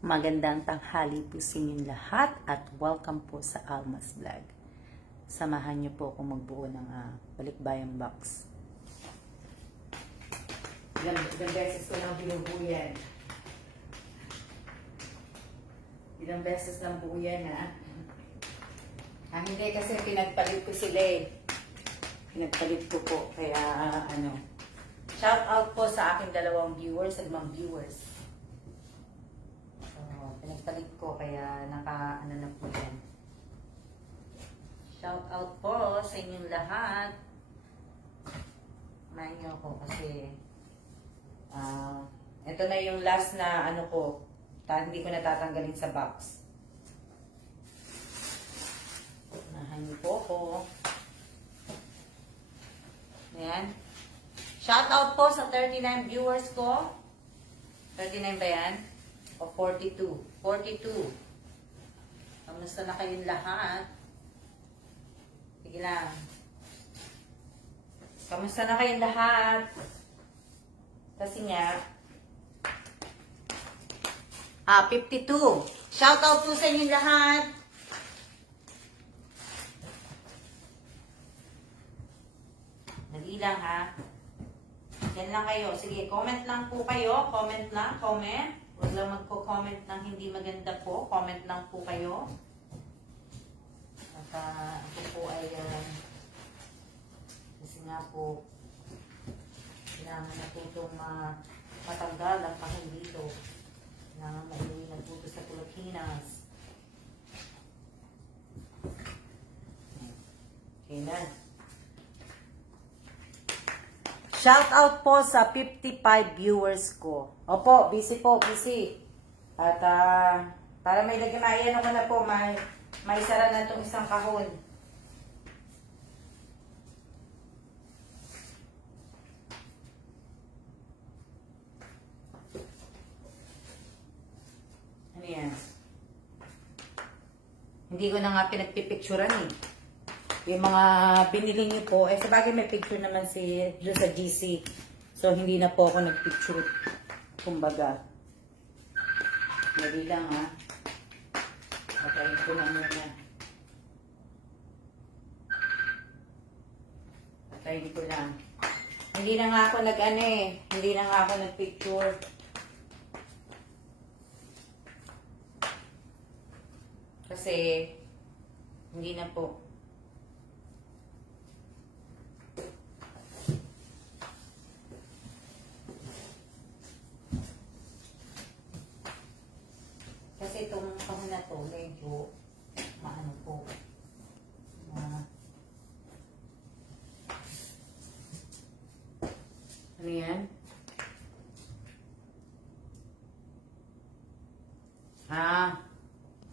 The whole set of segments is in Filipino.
Magandang tanghali po sa inyong lahat at welcome po sa Alma's Vlog. Samahan niyo po akong magbuo ng balikbayang box. Ilang beses ko lang binubuo yan. Ilang beses lang buo yan hindi kasi pinagpalit ko sila Pinagpalit ko po. Kaya shout out po sa aking dalawang viewers at mga viewers. Pinagpalit ko kaya na po yan. Shout out po sa inyong lahat. Kumain niyo ako kasi ito na yung last na ko. Hindi ko natatanggalin sa box. Unahan niyo po ako. Ayan. Shout out po sa 39 viewers ko. 39 ba yan? O 42. 42. Kamusta na kayong lahat? Sige lang. Kamusta na kayong lahat? Kasi nga, 52. Shout out po sa inyong lahat. Dali lang Yan lang kayo. Sige, comment lang po kayo. Comment lang. Comment. Huwag lang magko-comment ng hindi maganda po. Comment lang po kayo. At ako po ay kasi nga po kailangan natutong matanggal ang pahing dito. Kailangan maiuwi na po sa Pilipinas. Okay na. Shout out po sa 55 viewers ko. Opo, busy po, busy. At para may lagyan ko na po, may sara na itong isang kahon. Ano yan? Hindi ko na nga pinagpipicturan Yung mga binili niyo po, sabagay may picture naman doon sa GC. So, hindi na po ako nagpicture. Kumbaga. Dali lang Patayin ko na muna. Patayin ko lang. Hindi na nga ako Hindi na nga ako nagpicture. Kasi, hindi na po. Kasi itong kahon na to, medyo maano po. Ano yan?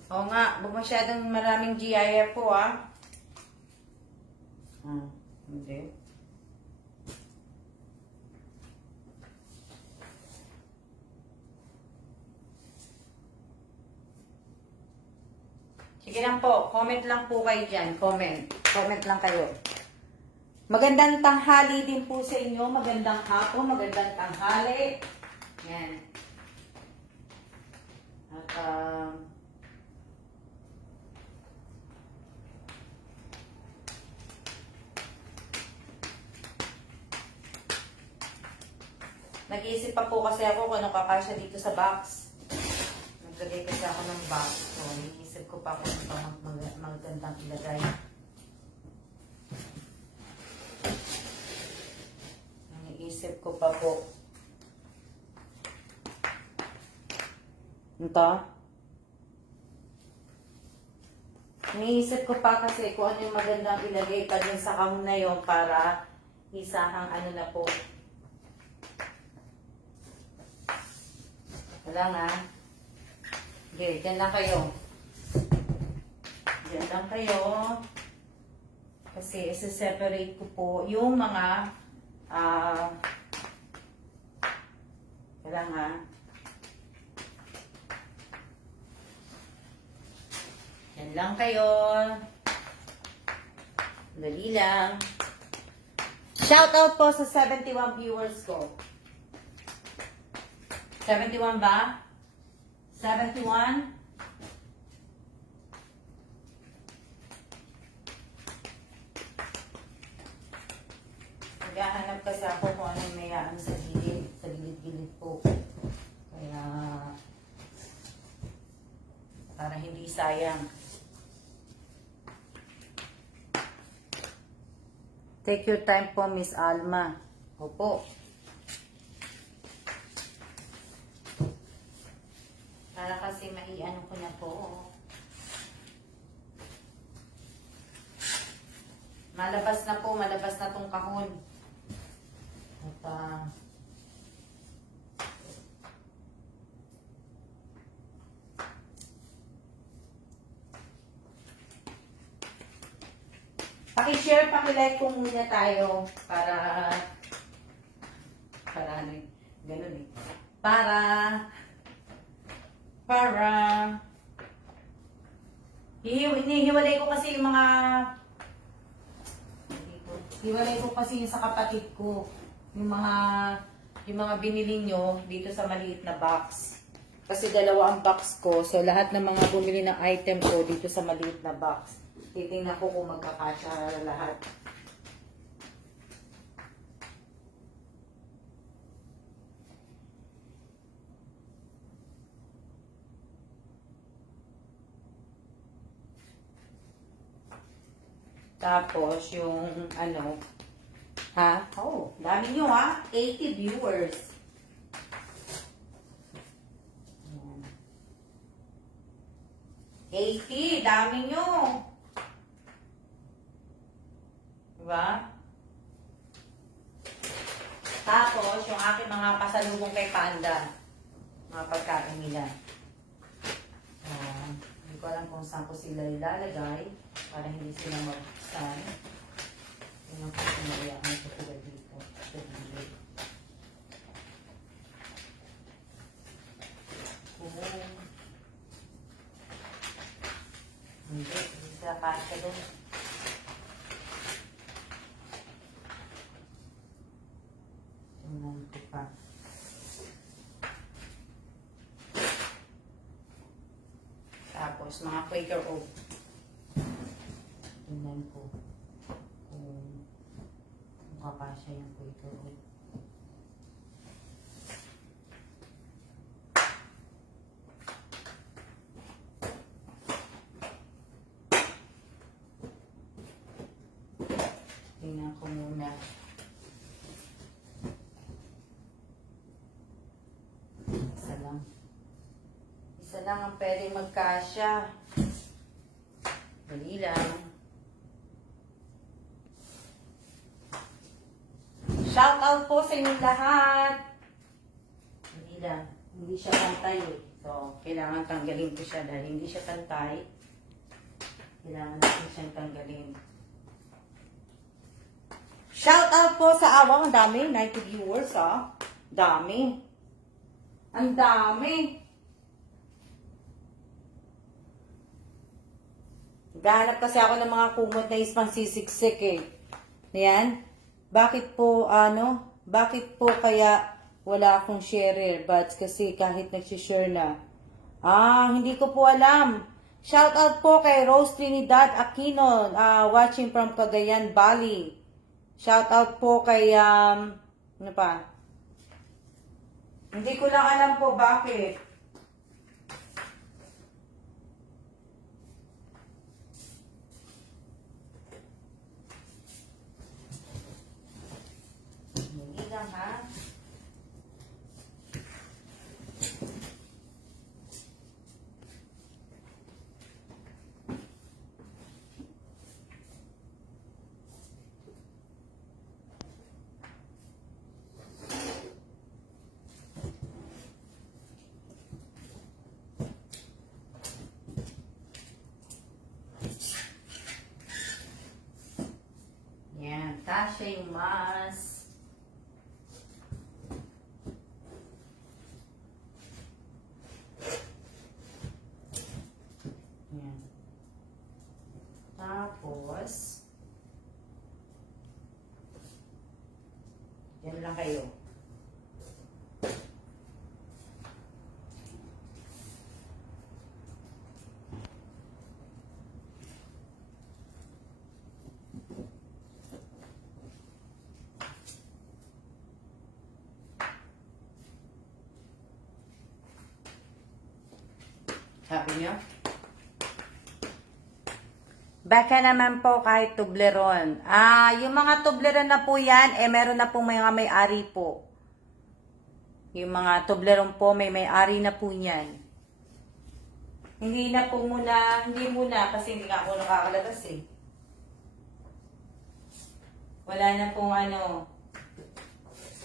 Oo nga, huwag masyadong maraming GIF po hindi. Sige lang po, comment lang po kayo dyan. Comment lang kayo. Magandang tanghali din po sa inyo. Magandang hapon, magandang tanghali. Yan. At, nag-iisip pa po kasi ako kung ano kakasya dito sa box. Naglagay kasi ako ng box. So, iniisip ko pa kung magandang ilagay. Iniisip ko pa po. Ito. Iniisip ko pa kasi kung ano yung magandang ilagay pa din sa kahon na yun para isahang na po. Wala Okay, dyan lang kayo. Dyan lang kayo. Kasi isa-separate ko po yung mga wala Dyan lang kayo. Dali lang. Shout out po sa 71 viewers ko. 71 ba? 71. Naghahanap kasi ako kung ano yung mayaan sa gilid. Sa gilid-gilid po. Kaya, para hindi sayang. Take your time po, Miss Alma. Opo. Para kasi maiano ko na po. Malabas na po, malabas na tong kahon. At, paki-share, paki-like ko muna tayo para ano eh, ganun eh. Hinihiwalay ko kasi yung mga hiwalay ko kasi yung sa kapatid ko yung mga binili nyo dito sa maliit na box. Kasi dalawa ang box ko. So, lahat ng mga bumili ng item ko dito sa maliit na box. Titingnan ko kung magkakasya lahat. Tapos, yung ano, ha? Oh, dami nyo ha. 80 viewers. Ayan. 80, dami nyo. Diba? Tapos, yung aking mga pasalubong kay Panda. Mga pagkain nila. Hindi ko alam kung saan ko sila ilalagay para hindi sila mabuksan. Yun ang kusunayaan ko sila dito. Sa gilid. Hindi sila kasya doon. Tingnan ko pa. Tapos, mga Quaker Oat. Tingnan ko kung kakasya yung Quaker Oat. Tingnan ko muna. Isa lang ang pwedeng magkasya. Dali lang. Shout out po sa inyong lahat. Dali lang. Hindi siya pantay eh. So, kailangan tanggalin ko siya dahil hindi siya pantay. Kailangan natin siyang tanggalin. Shout out po sa awang. Ang dami. 90 viewers ah. Dami. Ang dami. Gahanap kasi ako ng mga kumot na ispang sisiksik eh. Ayan. Bakit po kaya wala akong sharer buds kasi kahit nagsishare na. Hindi ko po alam. Shout out po kay Rose Trinidad Aquino, watching from Cagayan, Bali. Shout out po kay, ano pa? Hindi ko lang alam po bakit. Hindi lang ha. Yan, kasya yung mas. Yan. Tapos, yan lang kayo. Sabi niyo? Baka naman po kahit Toblerone. Yung mga Toblerone na po yan, meron na po mga may-ari po. Yung mga Toblerone po, may may-ari na po yan. Hindi muna, kasi hindi nga ako nakakalabas eh. Wala na pong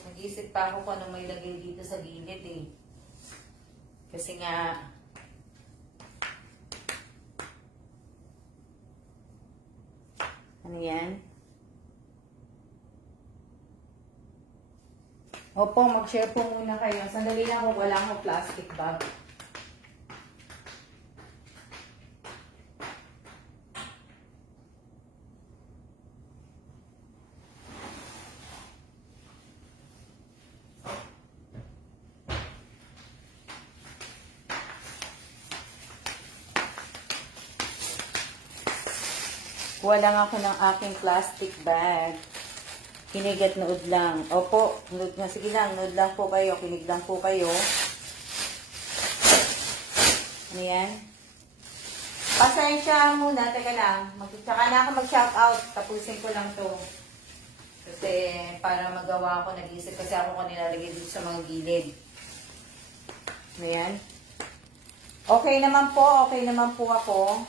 nag-isip pa ako kung ano may lagay dito sa gilid eh. Kasi nga, ano yan? Opo, mag-share po muna kayo. Sandali lang kung wala akong plastic bag. Kuha lang ako ng aking plastic bag. Kinig at nood lang. Opo, nood nga. Sige lang, nood lang po kayo. Kinig lang po kayo. Ano yan? Pasensya muna. Teka lang. Tsaka na ako mag-shoutout. Tapusin ko lang to. Kasi para magawa ko, nag-iisip kasi ako kung nilalagay dito sa mga gilid. Ano yan? Okay naman po. Okay naman po ako.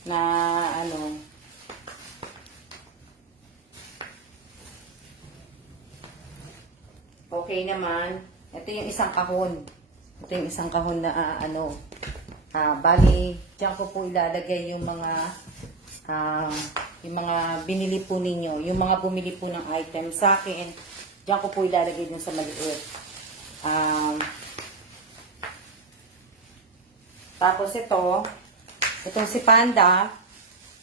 Na okay naman. Ito yung isang kahon. Ito yung isang kahon na bali, diyan ko po ilalagay yung mga binili po ninyo, yung mga bumili po ng item sa akin. Diyan ko po ilalagay dun sa maliit. Tapos itong si Panda.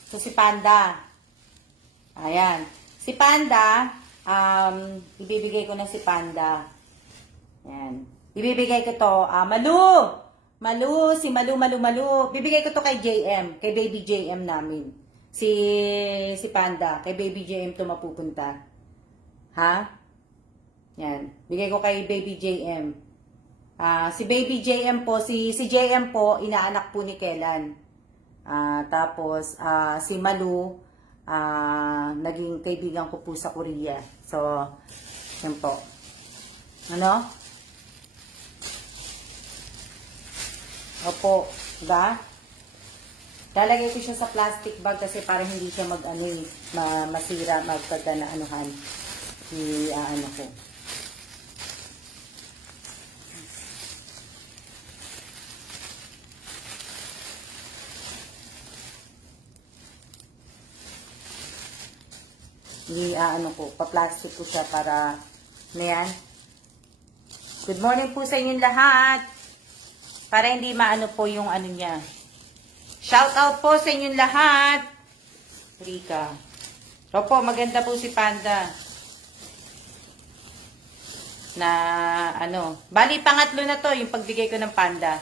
Ito si Panda. Ayan. Si Panda, ibibigay ko na si Panda. Ayan. Ibibigay ko to. Malu! Malu! Si Malu. Bibigay ko to kay JM. Kay Baby JM namin. Si Panda. Kay Baby JM to mapupunta. Ha? Yan. Bigay ko kay Baby JM. Si Baby JM po, si JM po, inaanak po ni Kellan. Tapos, si Malu, naging kaibigan ko po sa Korea. So, yan po. Ano? Opo. Diba? Lalagay ko siya sa plastic bag kasi para hindi siya masira, magpagka na anuhan. Ko. Pa-plastic ko siya para, yan. Good morning po sa inyong lahat. Para hindi maano po yung niya. Shout out po sa inyong lahat. Rika. Opo, maganda po si Panda. Bali, pangatlo na to, yung pagbigay ko ng Panda.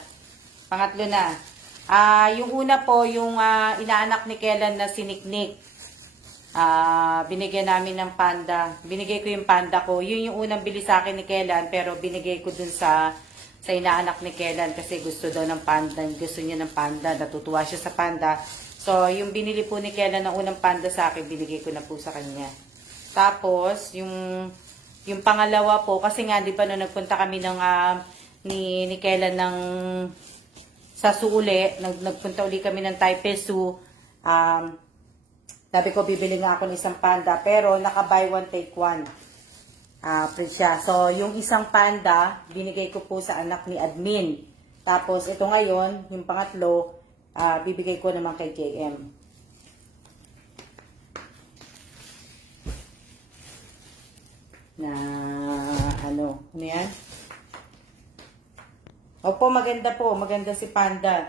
Pangatlo na. Yung una po, yung inaanak ni Kellan na si Niknik. Binigyan namin ng Panda. Binigay ko yung Panda ko. Yun yung unang bili sa akin ni Kellan, pero binigay ko dun sa inaanak ni Kellan kasi gusto daw ng Panda. Gusto niya ng Panda. Natutuwa siya sa Panda. So, yung binili po ni Kellan ng unang Panda sa akin, binigay ko na po sa kanya. Tapos, yung pangalawa po, kasi nga, di ba, no, nagpunta kami ni Kellan sa Suule, nagpunta uli kami ng Taipei Zoo. Sabi ko, bibili nga ako ng isang Panda, pero naka-buy one, take one. Free siya. So, yung isang Panda, binigay ko po sa anak ni Admin. Tapos, ito ngayon, yung pangatlo, bibigay ko naman kay JM. Ano yan? Opo, maganda po. Maganda si Panda.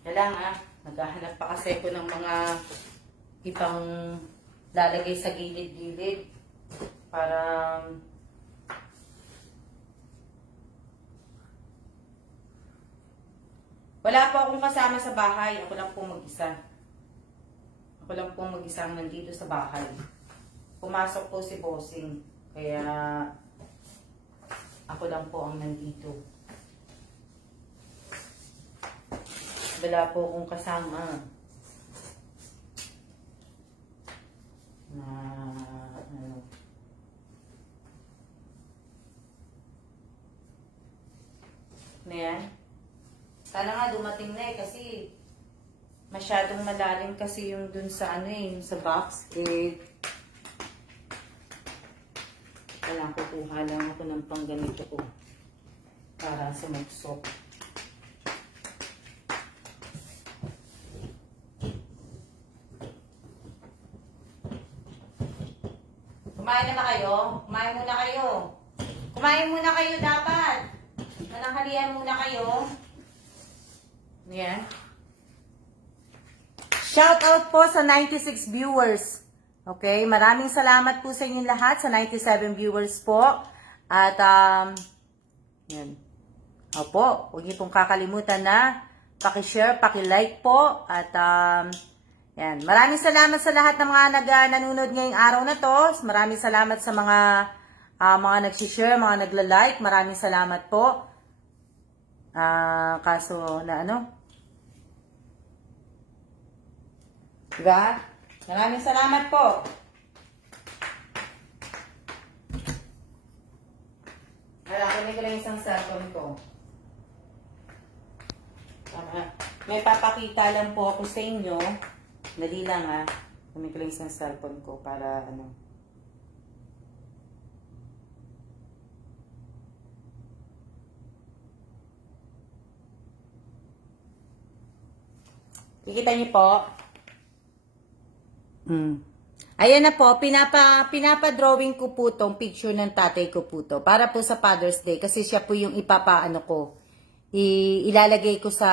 Kailangan, naghahanap pa kasi ko ng mga ibang lalagay sa gilid-gilid para wala po akong kasama sa bahay. Ako lang po mag-isa. Ako lang po mag-isa nandito sa bahay. pumasok po si Bossing. Kaya, ako lang po ang nandito. Wala po akong kasama. Na, ano. Na yan. Sana nga dumating na kasi masyadong malalim kasi yung dun sa ano eh, yung sa box. Wala, kukuha lang ako ng pangganito ko para sumuksok. Kumain na ba kayo? Kumain muna kayo. Kumain muna kayo dapat. Nananghalian muna kayo. Ayan. Shout out po sa 96 viewers. Okay, maraming salamat po sa inyong lahat, sa 97 viewers po. At, yan. Opo, huwag niyo pong kakalimutan na paki-share, paki-like po. At, yan. Maraming salamat sa lahat ng mga nanonood ngayong araw na to. Maraming salamat sa mga nag-share, mga nagla-like. Maraming salamat po. Kaso na ano? Diba? Maraming salamat po. Kunin ko lang isang cellphone ko. May papakita lang po ako sa inyo. Dali lang ha. Kunin ko lang isang cellphone ko para ano. Kikita niyo po. Ayan na po, pinapa-drawing ko po tong picture ng tatay ko po to. Para po sa Father's Day. Kasi siya po yung ipapaano ko. Ilalagay ko sa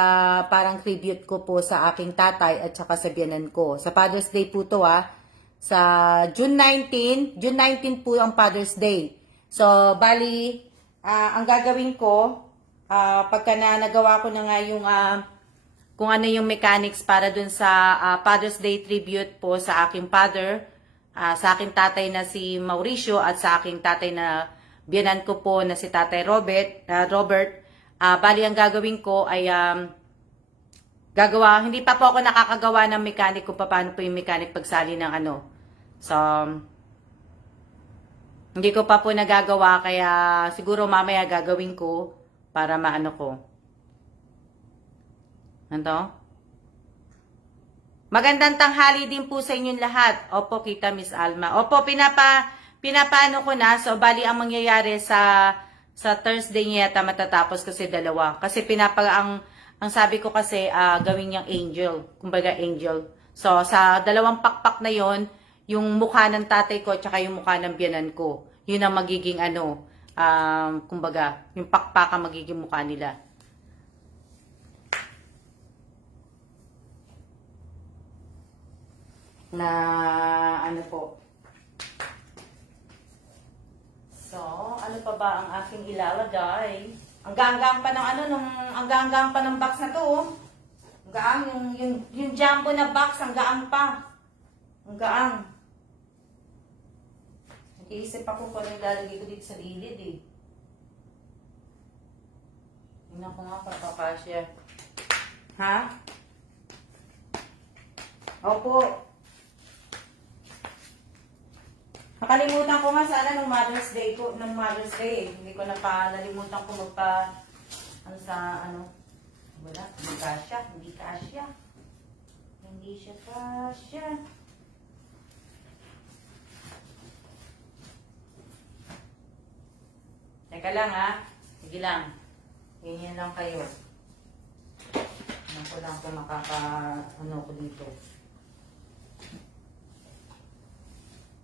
parang tribute ko po sa aking tatay at saka sa biyanan ko. Sa Father's Day po to ha. Sa June 19 po ang Father's Day. So, bali, ang gagawin ko, pagka nagawa ko na nga yung kung ano yung mechanics para dun sa Father's Day tribute po sa aking father, sa aking tatay na si Mauricio at sa aking tatay na biyanan ko po na si Tatay Robert. Bali ang gagawin ko ay hindi pa po ako nakakagawa ng mechanic kung paano po yung mechanic pagsali ng ano. So, hindi ko pa po nagagawa kaya siguro mamaya gagawin ko para maano ko. Ano? Magandang tanghali din po sa inyong lahat. Opo, kita Miss Alma. Opo, pinapaano ko na. So, bali ang mangyayari sa Thursday niya yata matatapos kasi dalawa. Kasi ang sabi ko kasi gawin niyang angel. Kumbaga angel. So, sa dalawang pakpak na yon, yung mukha ng tatay ko at saka yung mukha ng biyanan ko. Yun ang magiging ano, kumbaga, yung pakpak ang magiging mukha nila. Na ano po. So, ano pa ba ang aking ilalagay? Ang gaang pa ng ano ang gaang pa ng box na to. Ang gaang yung jumbo na box, ang gaang pa. Ang gaang. Nag-iisip ako kung ano ilalagay ko dito sa gilid eh. Tingnan ko nga papapasya. Ha? Opo. Nakalimutan ko nga sana nung Mother's Day ko, Hindi ko nalimutan ko wala, hindi kasya. Hindi siya kasya. Teka lang ha. Sige lang. Ganyan lang kayo. Ano ko lang kung ko dito.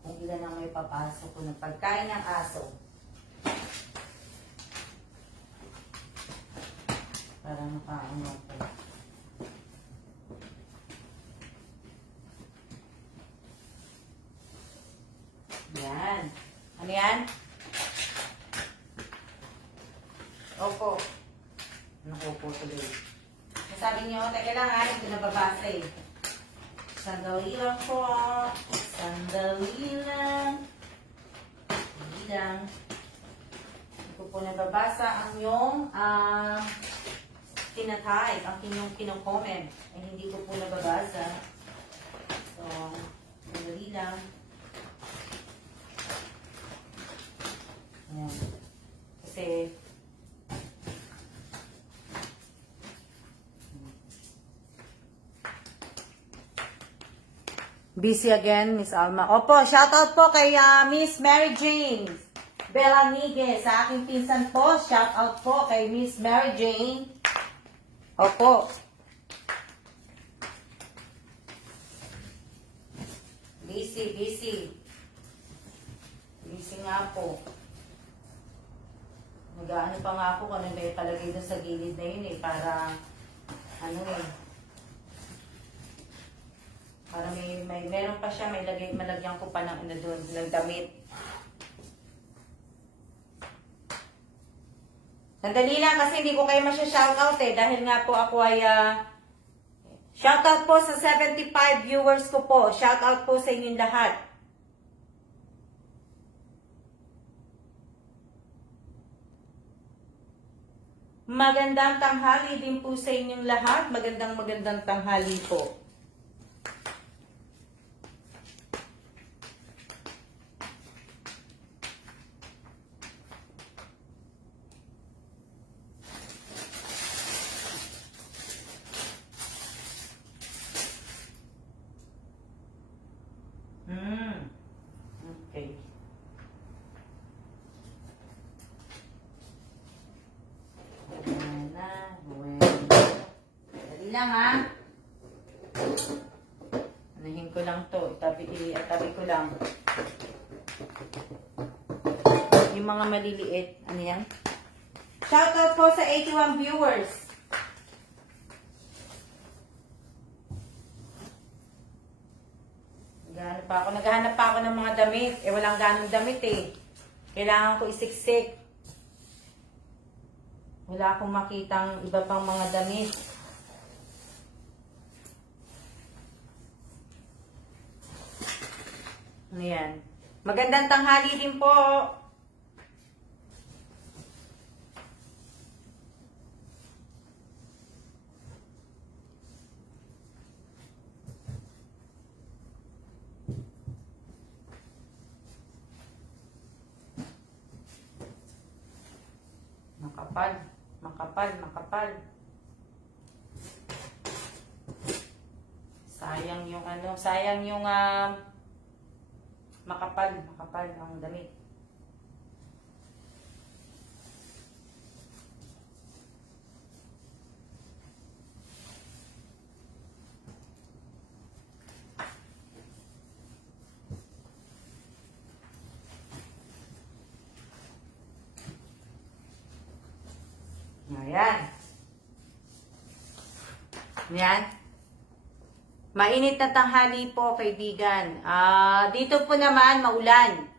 Kung ilan ang may papasok ko ng pagkain ng aso. Para makaano ko. Yan. Ano yan? Opo. Nakupo tuloy. Sabi niyo, teka lang ha, hindi ko nababasa eh. Sandali lang po. Sandali lang. Sandali lang. Hindi ko po nababasa ang yung tinatype, ang inyong kinocomment. Ay hindi ko po nababasa. So, sandali lang. Ayan. Kasi, busy again, Miss Alma. Opo, shoutout po kay Miss Mary Jane Belanige. Sa aking pinsan po, shoutout po kay Miss Mary Jane. Opo. Busy, busy. Busy nga po. Nag-ano pa nga ako kung ano ba yung palagay doon sa gilid na yun eh. Para, ano eh. Para meron pa siya, malagyan ko pa ng ano doon, ng damit. Sandali lang kasi hindi ko kayo masya-shoutout eh. Dahil nga po ako ay, shoutout po sa 75 viewers ko po. Shoutout po sa inyong lahat. Magandang tanghali din po sa inyong lahat. Magandang tanghali po. Okay. Dali lang ha. Anahin ko lang to. Itabi ko lang. Yung mga maliliit. Ano yan? Shoutout po sa 81 viewers. Naghahanap pa ako ng mga damit. Walang ganong damit eh. Kailangan ko isiksik. Wala akong makitang iba pang mga damit. Ayan. Magandang tanghali din po. Makapal. Sayang yung makapal ang damit. Ayan. Ayan. Mainit na tanghali po, kaibigan. Dito po naman, maulan.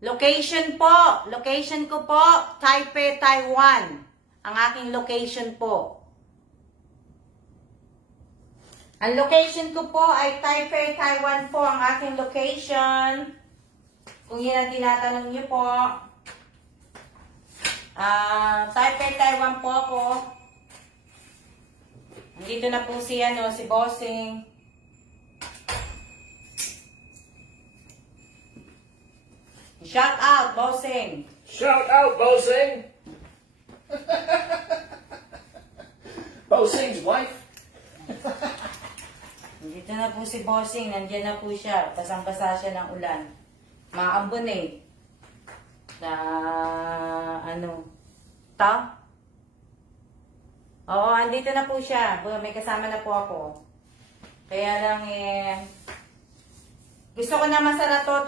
Location ko po, Taipei, Taiwan. Ang aking location po. Ang location ko po ay Taipei, Taiwan po ang aking location. Kung yan ang tinatanong niyo po. Taipei, Taiwan po ako. Nandito na po si Bossing. Shout out, Bossing. Shout out, Bossing. Bossing's wife. Nandito na po si Bossing. Nandiyan na po siya. Basang-basa siya ng ulan. Maambon eh. Oo, andito na po siya. May kasama na po ako. Kaya lang gusto ko na masara to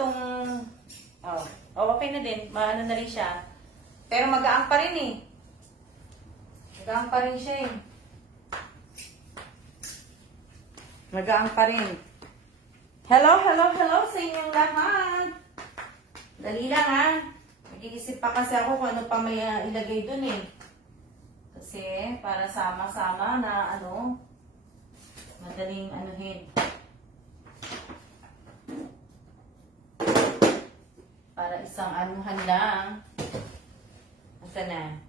okay na din. Maano na rin siya. Pero magaang pa rin eh. Magaang pa rin siya eh. Magaang pa rin. Hello sa inyong lahat. Dali lang ha. Nag-iisip pa kasi ako kung ano pa may ilagay dun eh. Kasi para sama-sama na madaling anuhin. Para isang anuhan lang. Asa na?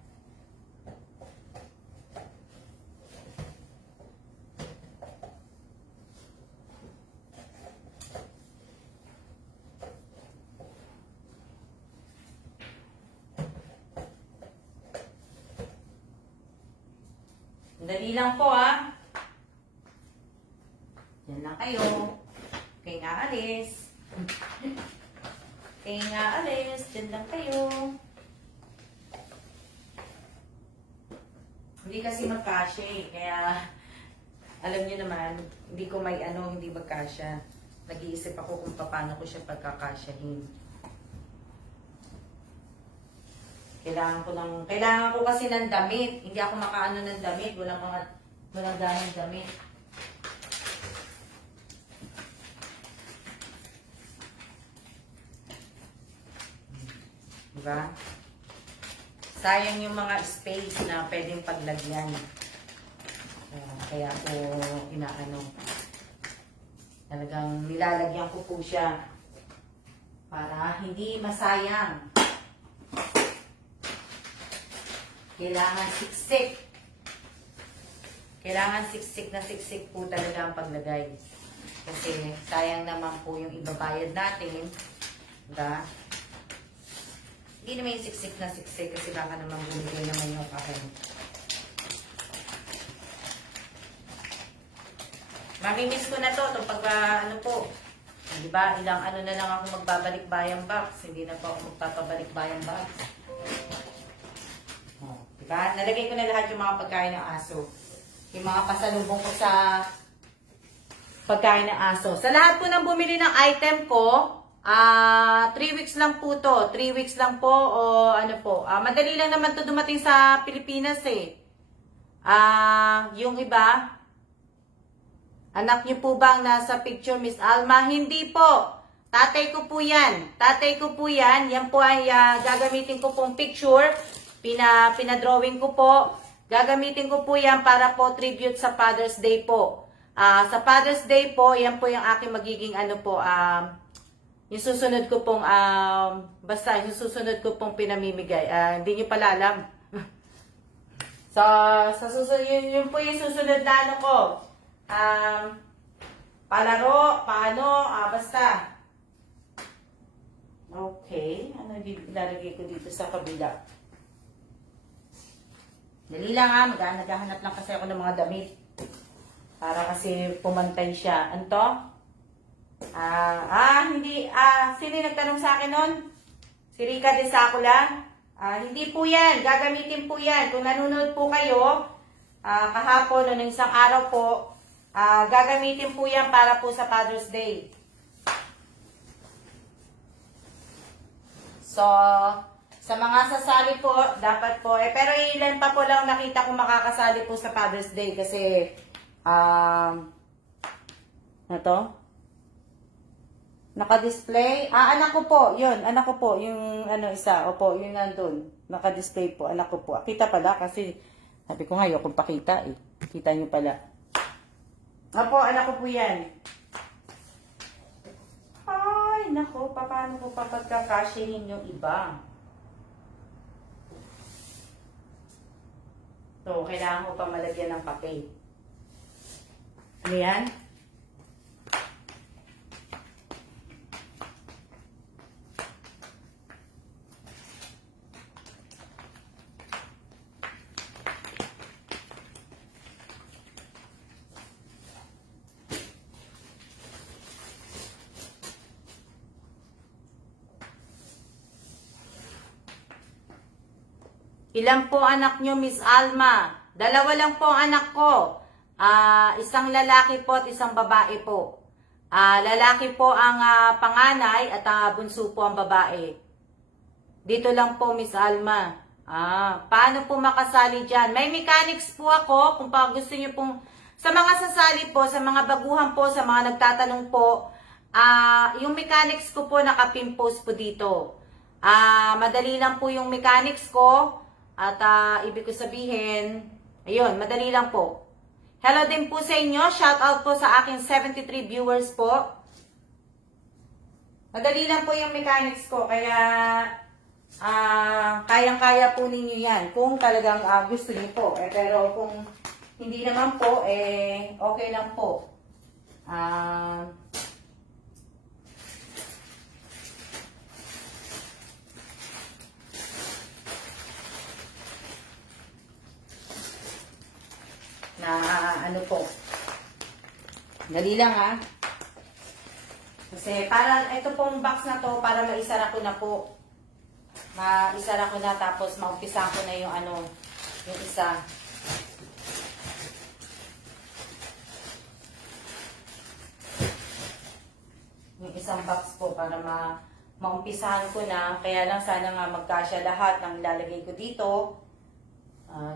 Dali lang po ah. Yan lang kayo. Kayo nga alis. Kayo nga alis. Yan lang kayo. Hindi kasi magkasya eh. Kaya alam niyo naman, hindi ko may hindi magkasya. Nag-iisip ako kung paano ko siya pagkakasyahin. Kailangan ko kasi ng damit. Hindi ako makaano ng damit. Walang ganong damit. Diba? Sayang yung mga space na pwedeng paglagyan. Kaya ko inaano. Talagang nilalagyan ko po siya para hindi masayang. Kailangan siksik. Kailangan siksik na siksik po talaga ang paglagay. Kasi sayang naman po yung ibabayad natin. Diba? Hindi naman yung siksik na siksik kasi baka naman bumigay naman yung akin. Mamimiss ko na to. Itong po. Diba? Ilang na lang ako magbabalik bayang box. Hindi na po ako magpapabalik bayang box. Diba? Nalagay ko na lahat yung mga pagkain ng aso. Yung mga pasalubong ko sa pagkain ng aso. Sa lahat po ng bumili ng item ko, 3 weeks lang po to. 3 weeks lang po o ano po. Madali lang naman to dumating sa Pilipinas eh. Yung iba, anak niyo po bang nasa picture, Miss Alma? Hindi po. Tatay ko po yan. Tatay ko po yan. Yan po ay gagamitin ko pong picture. Pinadrawing ko po. Gagamitin ko po yan para po tribute sa Father's Day po. Sa Father's Day po, yan po yung aking magiging yung susunod ko pong, basta yung susunod ko pong pinamimigay. Hindi nyo pala alam. Sa susunod, yun po yung susunod na ko. Palaro, paano, basta. Okay, ano ilalagay ko dito sa kabila? Dali lang naghahanap lang kasi ako ng mga damit. Para kasi pumantay siya. Ano to? Hindi. Sino yung nagtanong sa akin nun? Si Rica de Sacula? Hindi po yan. Gagamitin po yan. Kung nanonood po kayo, kahapon o ng isang araw po, gagamitin po yan para po sa Father's Day. So, sa mga sasali po, dapat po, pero ilan pa po lang nakita ko makakasali po sa Father's Day kasi, naka-display. Anak ko po, yun, anak ko po, yung isa, opo, yun nandun, naka-display po, anak ko po. Kita pala kasi, sabi ko nga, kung pakita eh, kita nyo pala. Opo, anak ko po yan. Ay, nako, paano po papagkakasyahin yung iba? So, kailangan ko pa malagyan ng papel. Ano yan? Ilan po anak nyo, Miss Alma? 2 lang po ang anak ko. Isang lalaki po at isang babae po. Lalaki po ang panganay at bunso po ang babae. Dito lang po, Miss Alma. Paano po makasali dyan? May mechanics po ako kung gusto nyo pong... Sa mga sasali po, sa mga baguhan po, sa mga nagtatanong po, yung mechanics ko po nakapimpose po dito. Madali lang po yung mechanics ko. At ibig ko sabihin, ayun, madali lang po. Hello din po sa inyo. Shout out po sa aking 73 viewers po. Madali lang po yung mechanics ko, kaya kayang-kaya po ninyo yan kung talagang gusto niyo po. Pero kung hindi naman po, okay lang po. Na ano po. Dali lang ha. Kasi para ito pong box na to para maisara ko na po. Maisara ko na tapos maumpisa ko na yung ano, yung isa. Yung isang box po para maumpisahan ko na. Kaya lang sana nga magkasya lahat ng ilalagay ko dito.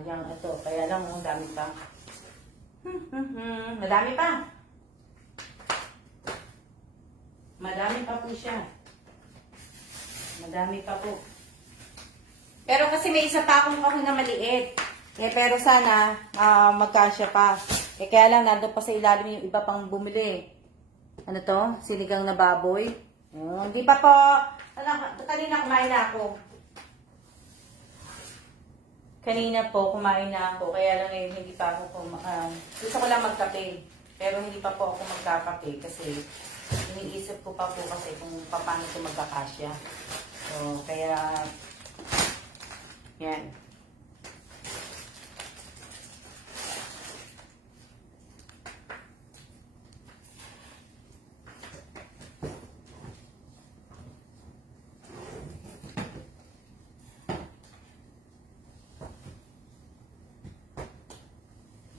Yung ito. Kaya lang ang dami pa. Madami pa. Madami pa po siya. Madami pa po. Pero kasi may isa pa akong kahon na maliit. Pero sana magkasya pa. Kaya lang nandun pa sa ilalim yung iba pang bumili. Ano to? Sinigang na baboy. Hindi pa po. Kanina kumain na ako. Kanina po kumain na ako. Kaya lang ngayon hindi pa ako gusto ko lang magkape. Pero hindi pa po ako magkakape kasi iniisip ko pa po kasi kung paano ito magkakasya. So, kaya yan.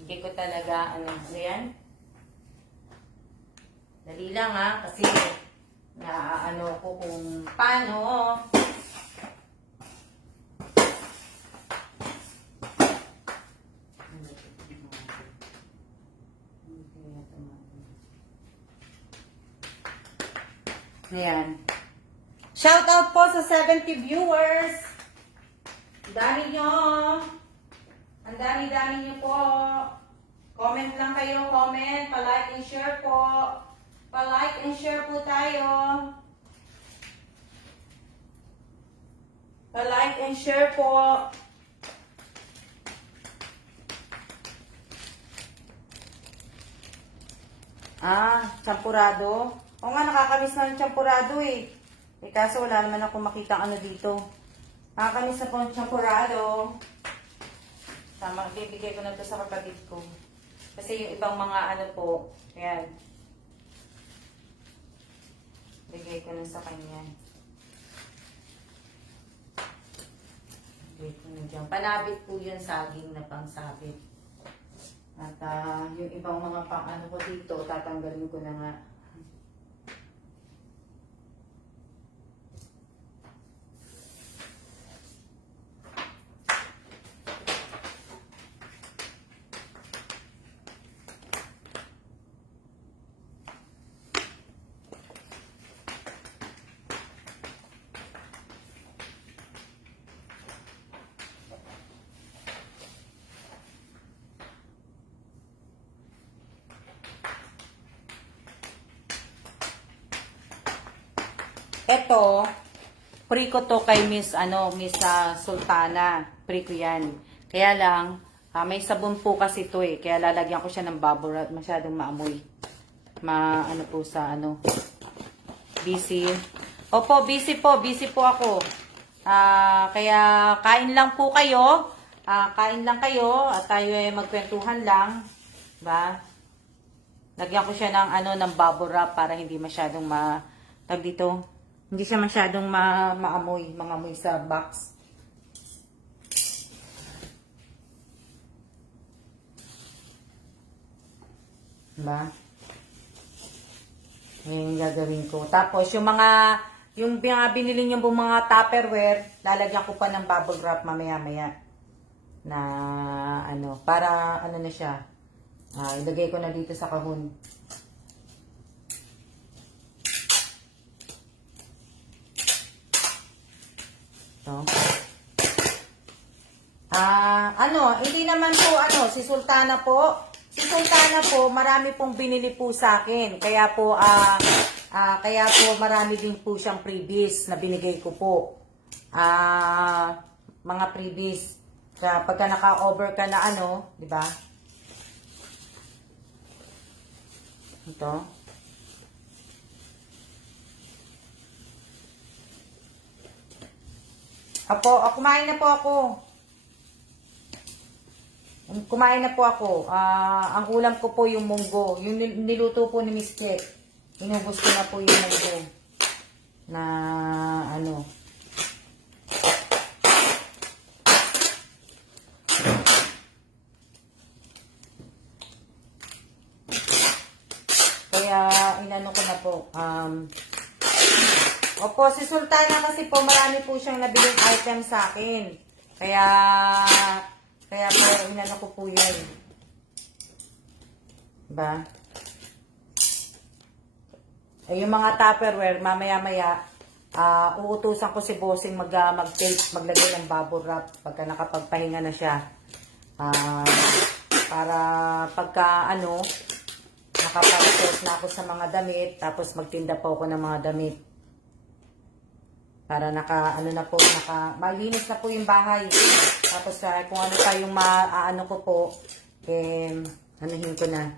Hindi ko talaga, ano yan? Dali lang ha, kasi ano ko kung paano. Ayan. Shout out po sa 70 viewers. Ang dami nyo. Ang dami-dami nyo po. Comment lang kayo, comment. Pa-like and share po. Pa-like and share po tayo. Pa-like and share po. Champurado. O nga, nakakamiss na yung champurado eh. Kaso wala naman ako makita ano dito. Nakakamiss na po yung champurado. Tama, bibigay ko na to sa kapatid ko. Kasi yung ibang mga ano po, ayan. Bigay ko na sa kanya. Bigay ko na dyan. Panabit po yung saging na pangsabit. At yung ibang mga pang ano ko dito, tatanggalin ko na nga. Ito, free ko to kay Miss Sultana. Free ko yan. Kaya lang, may sabon po kasi to eh. Kaya lalagyan ko siya ng bubble wrap. Masyadong maamoy. Ano po sa busy. Opo, busy po. Busy po ako. Kaya kain lang po kayo. Kain lang kayo. At tayo magkwentuhan lang. Diba? Lagyan ko siya ng bubble wrap para hindi masyadong dito. Hindi siya masyadong mangamoy sa box. Diba? Yan yung gagawin ko. Tapos, yung mga binili niyo pong mga Tupperware, lalagyan ko pa ng bubble wrap mamaya-maya. Na, para, na siya. Ilagay ko na dito sa kahon. So, hindi naman po, si Sultana po, marami pong binili po sa akin. Kaya po, Kaya po marami din po siyang freebies na binigay ko po. Mga freebies. Pagka naka-over ka na ano, di ba? Ito. Kumain na po ako. Kumain na po ako. Ang ulam ko po yung munggo. Yung niluto po ni Miss Check. Inubos ko na po yung munggo. Na ano. Kaya inano ko na po. Opo, si Sultana kasi po marami po siyang nabiling item sa akin. Kaya po inano ko po yan. Diba? Yung mga Tupperware, mamaya-maya, uutusan ko si Bossing mag-tape, maglagay ng bubble wrap pagka nakapagpahinga na siya. Para pagka ano, nakapag-set na ako sa mga damit, tapos magtinda po ako ng mga damit. Para malinis na po yung bahay. Tapos kung ano pa yung ano ko po, anuhin ko na.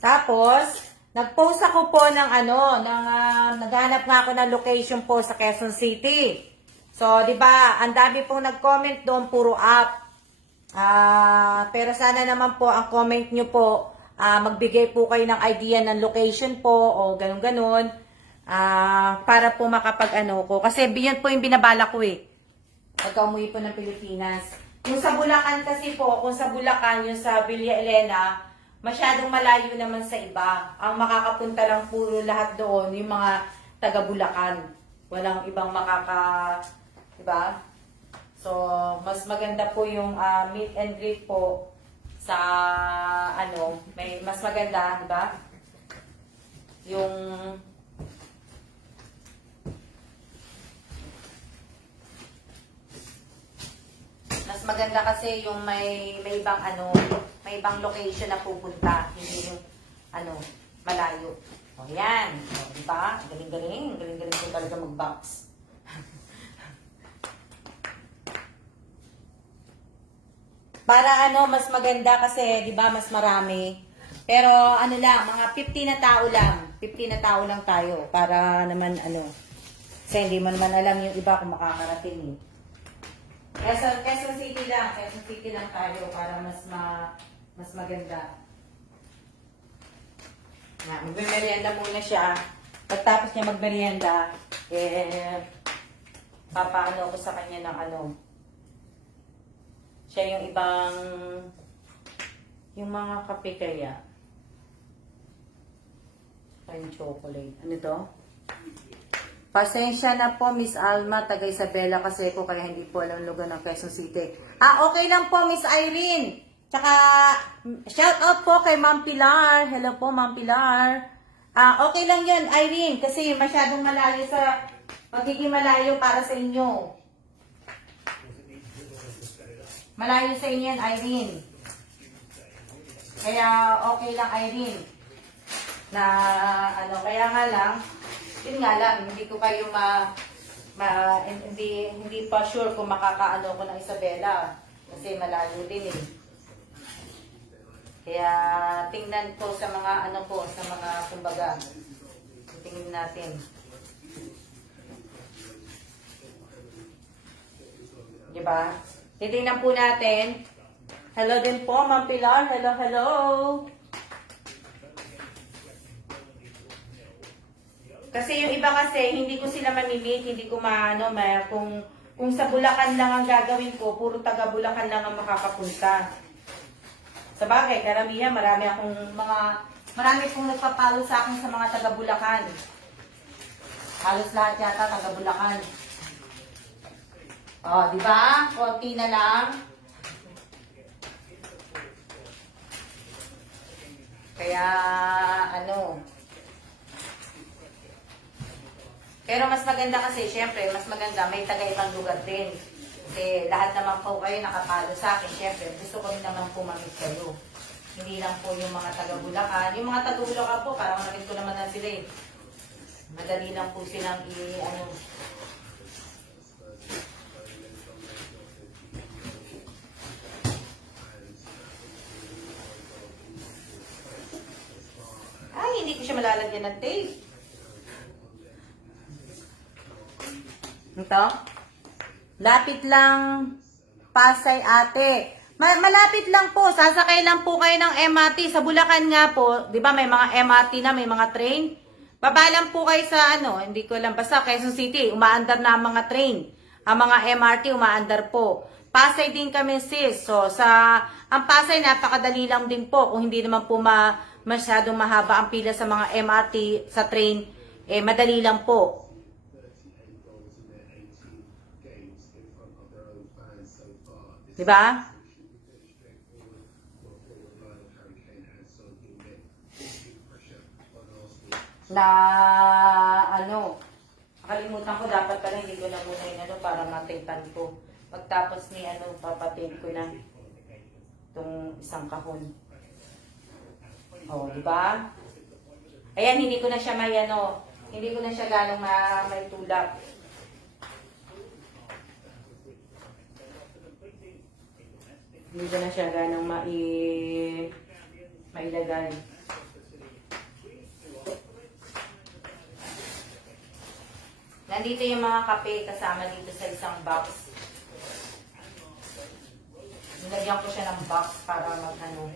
Tapos, nag-post ako po ng naghanap nga ako ng location po sa Quezon City. So, di ba, ang dami pong nag-comment doon, puro up. Pero sana naman po, ang comment nyo po, magbigay po kayo ng idea ng location po, o ganun-ganun. Para po makapag-ano ko. Kasi yun po yung binabala ko eh. Pagka umuwi po ng Pilipinas. Yung sa Bulacan kasi po, kung sa Bulacan, yung sa Villa Elena, masyadong malayo naman sa iba. Ang makakapunta lang puro lahat doon, yung mga taga Bulacan. Walang ibang diba? So, mas maganda po yung meet and greet po sa mas maganda, diba? Yung mas maganda kasi yung may ibang may ibang location na pupunta, hindi yung malayo. O yan, di ba? Galing-galing po talaga mag-box. Para mas maganda kasi, di ba, mas marami. Pero mga 50 na tao lang. 50 na tao lang tayo para naman kasi hindi mo naman alam yung iba kung makakarating eh. Quezon City lang tayo para mas maganda. Magmerienda muna siya. Pagtapos niya magmerienda, papaano ko sa kanya ng siya yung ibang, yung mga kape kaya. Yung chocolate. Ano to? Pasensya na po, Miss Alma, taga Isabela kasi ko, kaya hindi po alam lugar ng Quezon City. Okay lang po, Miss Irene. Tsaka, shout out po kay Ma'am Pilar. Hello po, Ma'am Pilar. Okay lang yun, Irene, kasi masyadong magiging malayo para sa inyo. Malayo sa inyo yan, Irene. Kaya, okay lang, Irene. Kaya nga lang, yun nga lang, hindi ko kayo hindi pa sure kung makakaano ko ng Isabela. Kasi malayo din eh. Kaya tingnan ko sa mga sa mga kumbaga. Tingnan natin. Diba? Titingnan po natin. Hello din po, Ma'am Pilar. Hello, hello. Kasi yung iba kasi, hindi ko sila mamimit, hindi ko kung sa Bulacan lang ang gagawin ko, puro taga Bulacan lang ang makakapunta. Sa bagay, karamihan, marami pong nagpapalo sa akin sa mga taga Bulacan. Halos lahat yata taga Bulacan. Di ba? Konti na lang. Kaya, Pero mas maganda kasi, syempre, mas maganda, may taga-ibang lugar din. Kasi lahat naman po kayo nakapalo sa akin, syempre, gusto ko rin naman po mamit kayo. Hindi lang po yung mga taga-Bulacan. Yung mga taga-Bulacan po, parang namit ko naman na sila eh. Madali lang po silang ano. Ay, hindi ko siya malalagyan ng tape. Ito. Lapit lang, Pasay ate. Malapit lang po, sasakay lang po kayo ng MRT. Sa Bulacan nga po, di ba may mga MRT na, may mga train. Baba lang po kayo sa ano, hindi ko lang, basta Quezon City, umaandar na ang mga train. Ang mga MRT umaandar po. Pasay din kami sis. So, ang Pasay napakadali lang din po. Kung hindi naman po masyadong mahaba ang pila sa mga MRT, sa train, madali lang po. Diba? Na ano, nakalimutan ko, dapat pala hindi ko na muna yung ano para matipan ko. Pagtapos ni ano, papatid ko na itong isang kahon. Oh, di ba? Ayan, hindi ko na siya may ano, hindi ko na siya ganong may tulak. Hindi ko na siya ganong mailagay. Nandito yung mga kape kasama dito sa isang box. Nilagyan ko siya ng box para mag-ano.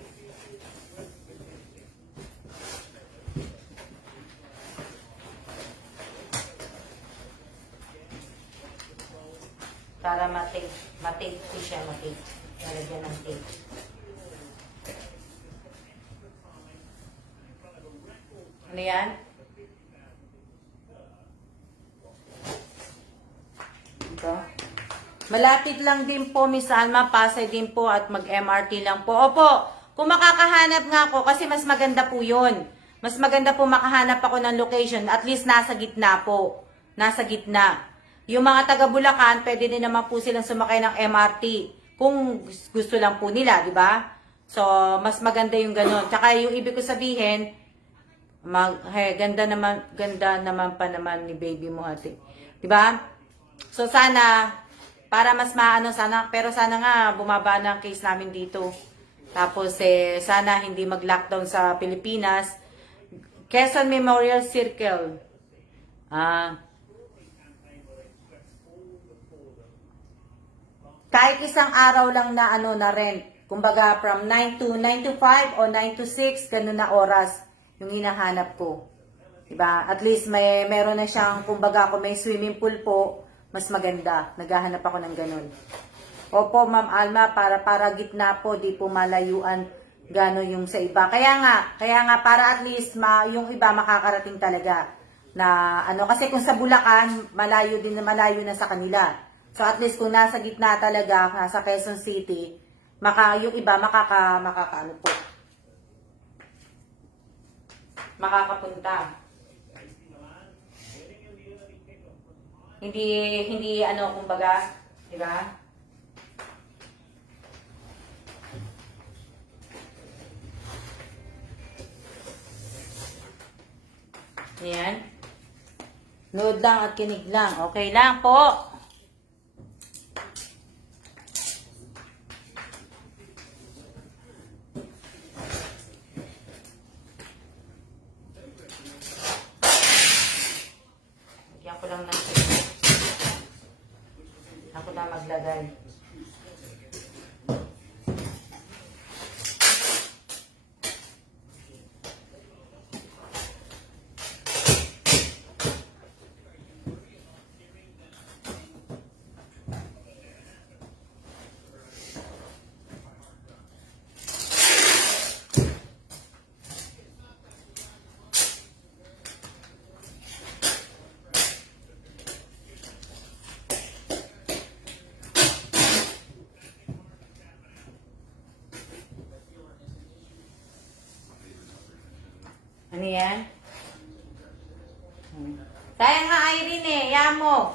Para matape ko siya, matape. Nilagyan ng tape. Ano yan? Ito. Malapit lang din po, Miss Alma, Pasay din po at mag-MRT lang po. Opo, kung makakahanap nga ako, kasi mas maganda po yun. Mas maganda po makahanap ako ng location, at least nasa gitna po. Nasa gitna. Yung mga taga Bulacan, pwede din naman po silang sumakay ng MRT. Kung gusto lang po nila, di ba? So, mas maganda yung ganun. Tsaka yung ibig ko sabihin, ganda naman pa naman ni baby mo ate. Di ba? So, sana, para mas maano, pero sana nga, bumaba na ang case namin dito. Tapos, sana hindi mag-lockdown sa Pilipinas. Quezon Memorial Circle. Kahit isang araw lang na na rent. Kumbaga from 9 to 5 o 9 to 6 ganun na oras yung hinahanap ko. Diba? At least meron na siyang, kumbaga kung may swimming pool po, mas maganda. Naghahanap ako ng ganun. Opo, Ma'am Alma, para gitna po, di po malayuan gano'n yung sa iba. Kaya nga para at least yung iba makakarating talaga na kasi kung sa Bulacan, malayo na sa kanila. So at least kung nasa gitna talaga, nasa Quezon City, yung iba makakaano po. Makakapunta. Hindi kumbaga, di ba? Ayan. Nood lang at kinig lang. Okay lang po. Lagyan ko lang ng ako na maglagay. Ano yan? Sayang nga Irene yan mo.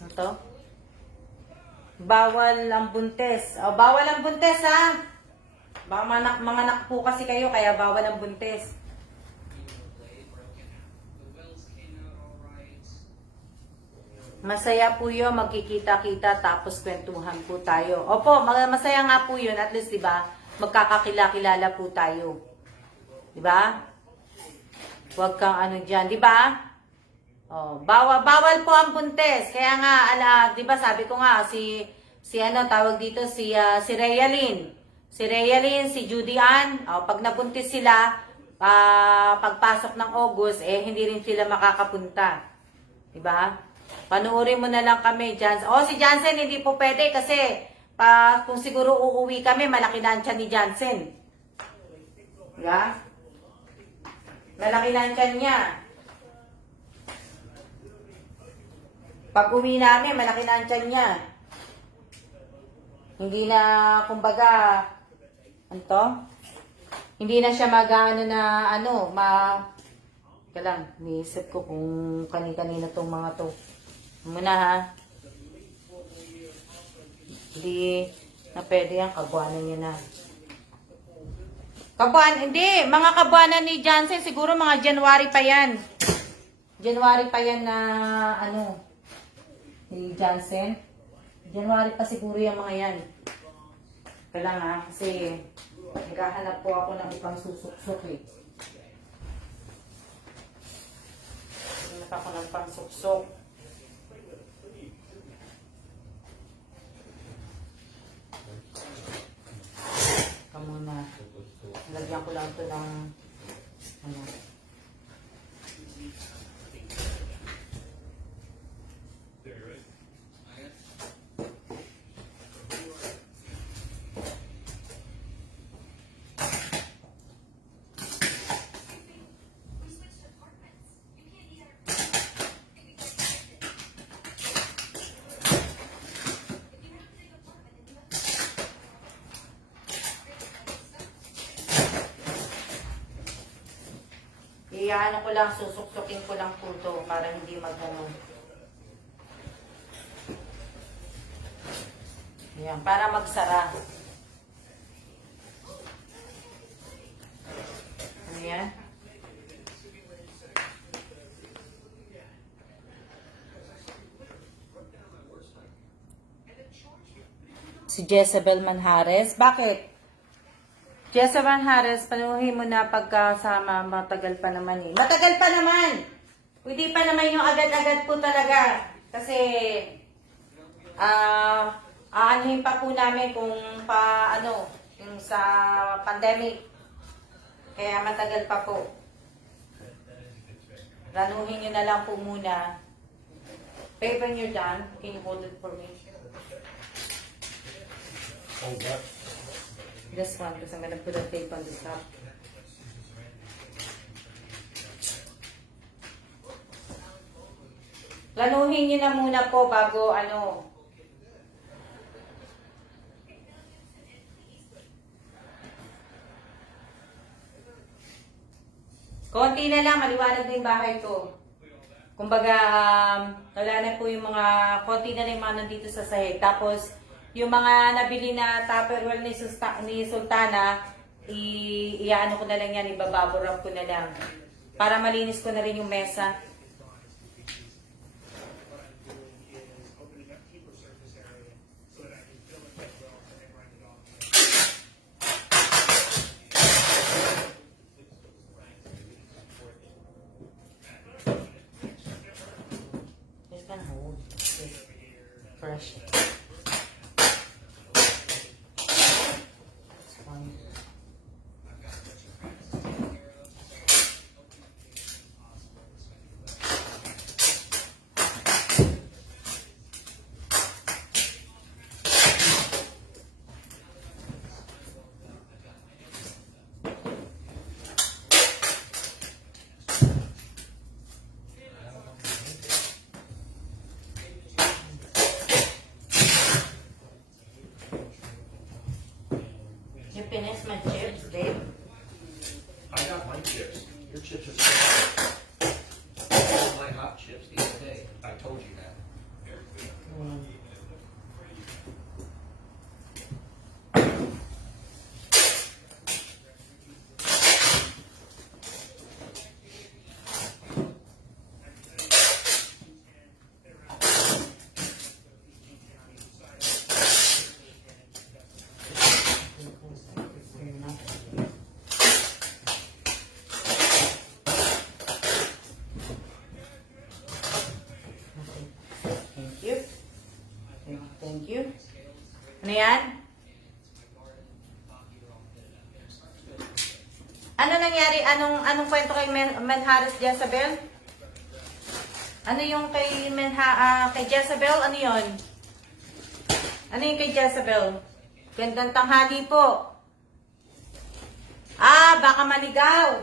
Ano to? Bawal ang buntes. O, bawal ang buntes ha. Baka mga anak po kasi kayo, kaya bawal ang buntes. Masaya po yun, magkikita-kita tapos kwentuhan po tayo. Opo, masaya nga po yun. At least, di ba, magkakakilala po tayo. Di ba? Huwag kang ano dyan, di ba? Oh, bawal po ang buntes. Kaya nga, di ba, sabi ko nga, si ano, tawag dito, si Rhea Lynn. Si Rhea Lynn, si Judy Ann, pag nabuntis sila, pagpasok ng August, hindi rin sila makakapunta. Di ba? Panuorin mo na lang kami, Jansen. Si Jansen hindi po pwede kasi kung siguro uuwi kami, malaki na ang tiyan ni Jansen. Diba? Malaki na ang tiyan niya. Pag uwi namin, malaki na ang tiyan niya. Hindi na, kumbaga, hindi na siya Teka lang, niisip ko kung kani-kanina tong mga to. Muna ha. Hindi na pwede yan, kabuanan niya na. Hindi, mga kabuanan ni Jansen, siguro mga January pa yan. January pa yan na, ni Jansen. January pa siguro yung mga yan. Teka lang ha, kasi naghahanap po ako ng ibang susuk-suk eh. Hanap ako ng pangsuksok. Muna. Lagyan ko lang ito ng ko lang, susuksukin ko lang po ito para hindi magano. Ayan, para magsara. Ayan. Si Jezebel Manjares. Bakit? Jezebel Manjares, panuhin mo na pagkasama. Matagal pa naman eh. Matagal pa naman! Pwede pa naman yung agad-agad po talaga. Kasi, aanuhin pa po namin kung yung sa pandemic. Kaya matagal pa po. Ranuhin nyo na lang po muna. Paper nyo dyan. Can you hold it for me? Hold that. This one, because I'm gonna put a tape on the top. Lanuhin nyo na muna po bago konti na lang, maliwanag na yung bahay ko. Kumbaga, wala na po yung mga, konti na lang yung mga nandito sa sahig. Tapos, yung mga nabili na Tupperware ni Sultana, iyaano ko na lang yan, ibababorang ko na lang. Para malinis ko na rin yung mesa. Just gonna hold this fresh. Ano yan? Ano nangyari? Anong kwento kay Menhares Jezebel? Ano yung kay kay Jezebel? Ano yun? Ano yung kay Jezebel? Gandang tanghali po. Baka maligaw.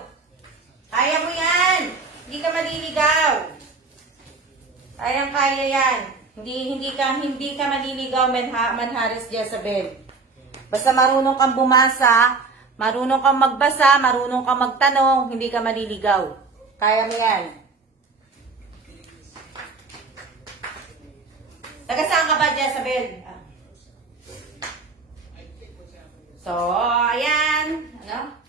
Kaya mo yan. Hindi ka maliligaw. Kayang-kaya yan. Hindi ka maliligaw, Menhares Jezebel. Basta marunong kang bumasa, marunong kang magbasa, marunong kang magtanong, hindi ka maliligaw. Kaya mo yan. Taga saan ka ba, Jezebel? So, ayan. Ano?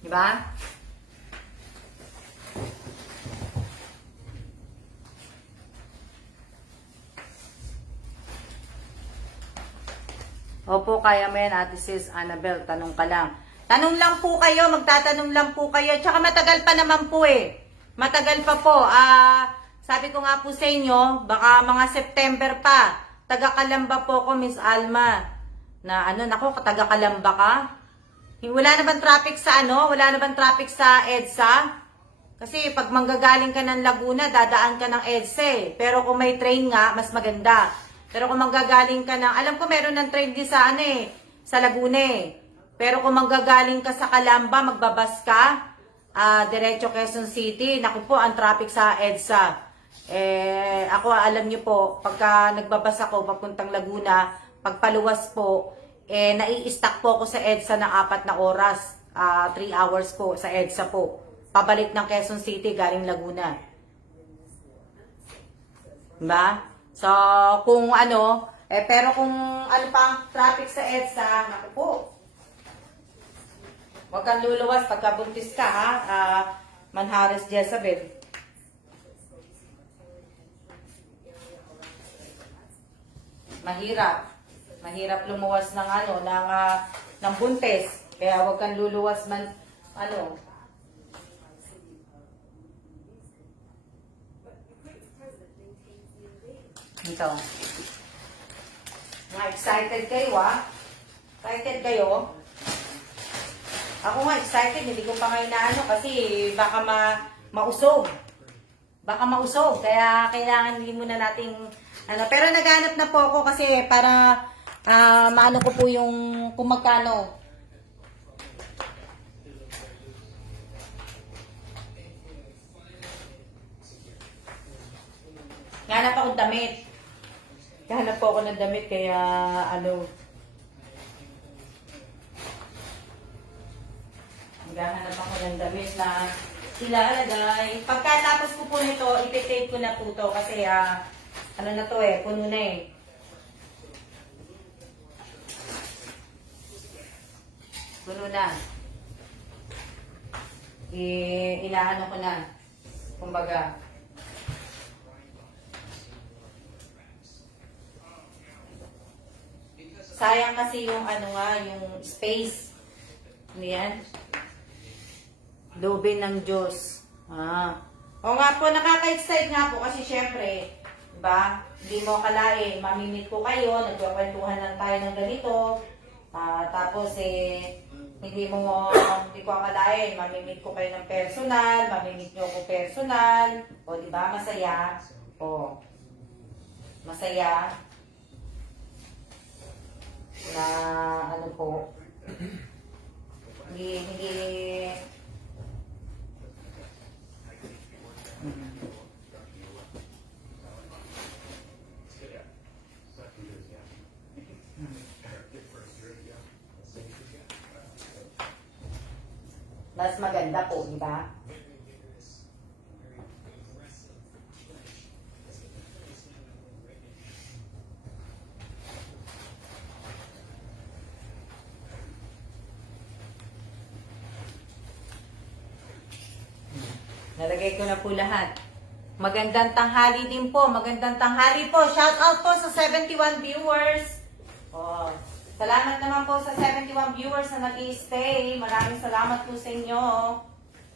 Diba? Opo, kaya mo yan, Ate Sis Annabel. Tanong ka lang. Tanong lang po kayo, magtatanong lang po kayo. Tsaka matagal pa naman po eh. Matagal pa po. Sabi ko nga po sa inyo, baka mga September pa. Taga-Kalamba po ko, Miss Alma. Na nako, taga-Kalamba ka? Wala na bang traffic sa Wala na bang traffic sa EDSA? Kasi pag manggagaling ka ng Laguna, dadaan ka ng EDSA eh. Pero kung may train nga, mas maganda. Pero kung manggagaling ka ng, alam ko meron ng train di sa sa Laguna eh. Pero kung manggagaling ka sa Calamba, magbabas ka, diretso Quezon City, naku po, ang traffic sa EDSA. Ako, alam niyo po, pagka nagbabas ako, papuntang Laguna, pagpaluwas po, nai-stack po ako sa EDSA ng 4 na oras, 3 hours po sa EDSA po. Pabalik ng Quezon City, galing Laguna. Diba? So, kung pero kung pa ang traffic sa EDSA, naku po. Huwag kang luluwas pagkabuntis ka, ha? Menhares Jezebel. Mahirap. Mahirap lumuwas ng ng buntis. Kaya huwag kang luluwas Ito. Excited kayo, ha? Excited kayo? Ako nga excited, hindi ko pa ngayon kasi baka mausog. Baka mausog, kaya kailangan hindi muna nating pero naghanap na po ako kasi para maano ko po yung kung magkano. Naghanap ako damit. Naghanap po ako ng damit kaya Naghahanap ako ng damit na ilalagay. Pagkatapos ko po nito, ipitape ko na po to kasi na to puno na eh. Puno na. Inaano ko na. Kumbaga. Sayang kasi yung yung space. Ano yan? Lobe ng Diyos. O nga po, nakaka-excite nga po kasi syempre, diba? Hindi mo akalain, mamimit ko kayo, nagkakwentuhan lang tayo ng ganito. Tapos hindi ko akalain, mamimit ko kayo ng personal, mamimit nyo ko personal. O diba, masaya? O, masaya. Na po, hindi mas maganda po, di ba? Nalagay ko na po lahat. Magandang tanghali din po. Magandang tanghali po. Shout out po sa 71 viewers. Oh, salamat naman po sa 71 viewers na nag-i-stay. Maraming salamat po sa inyo.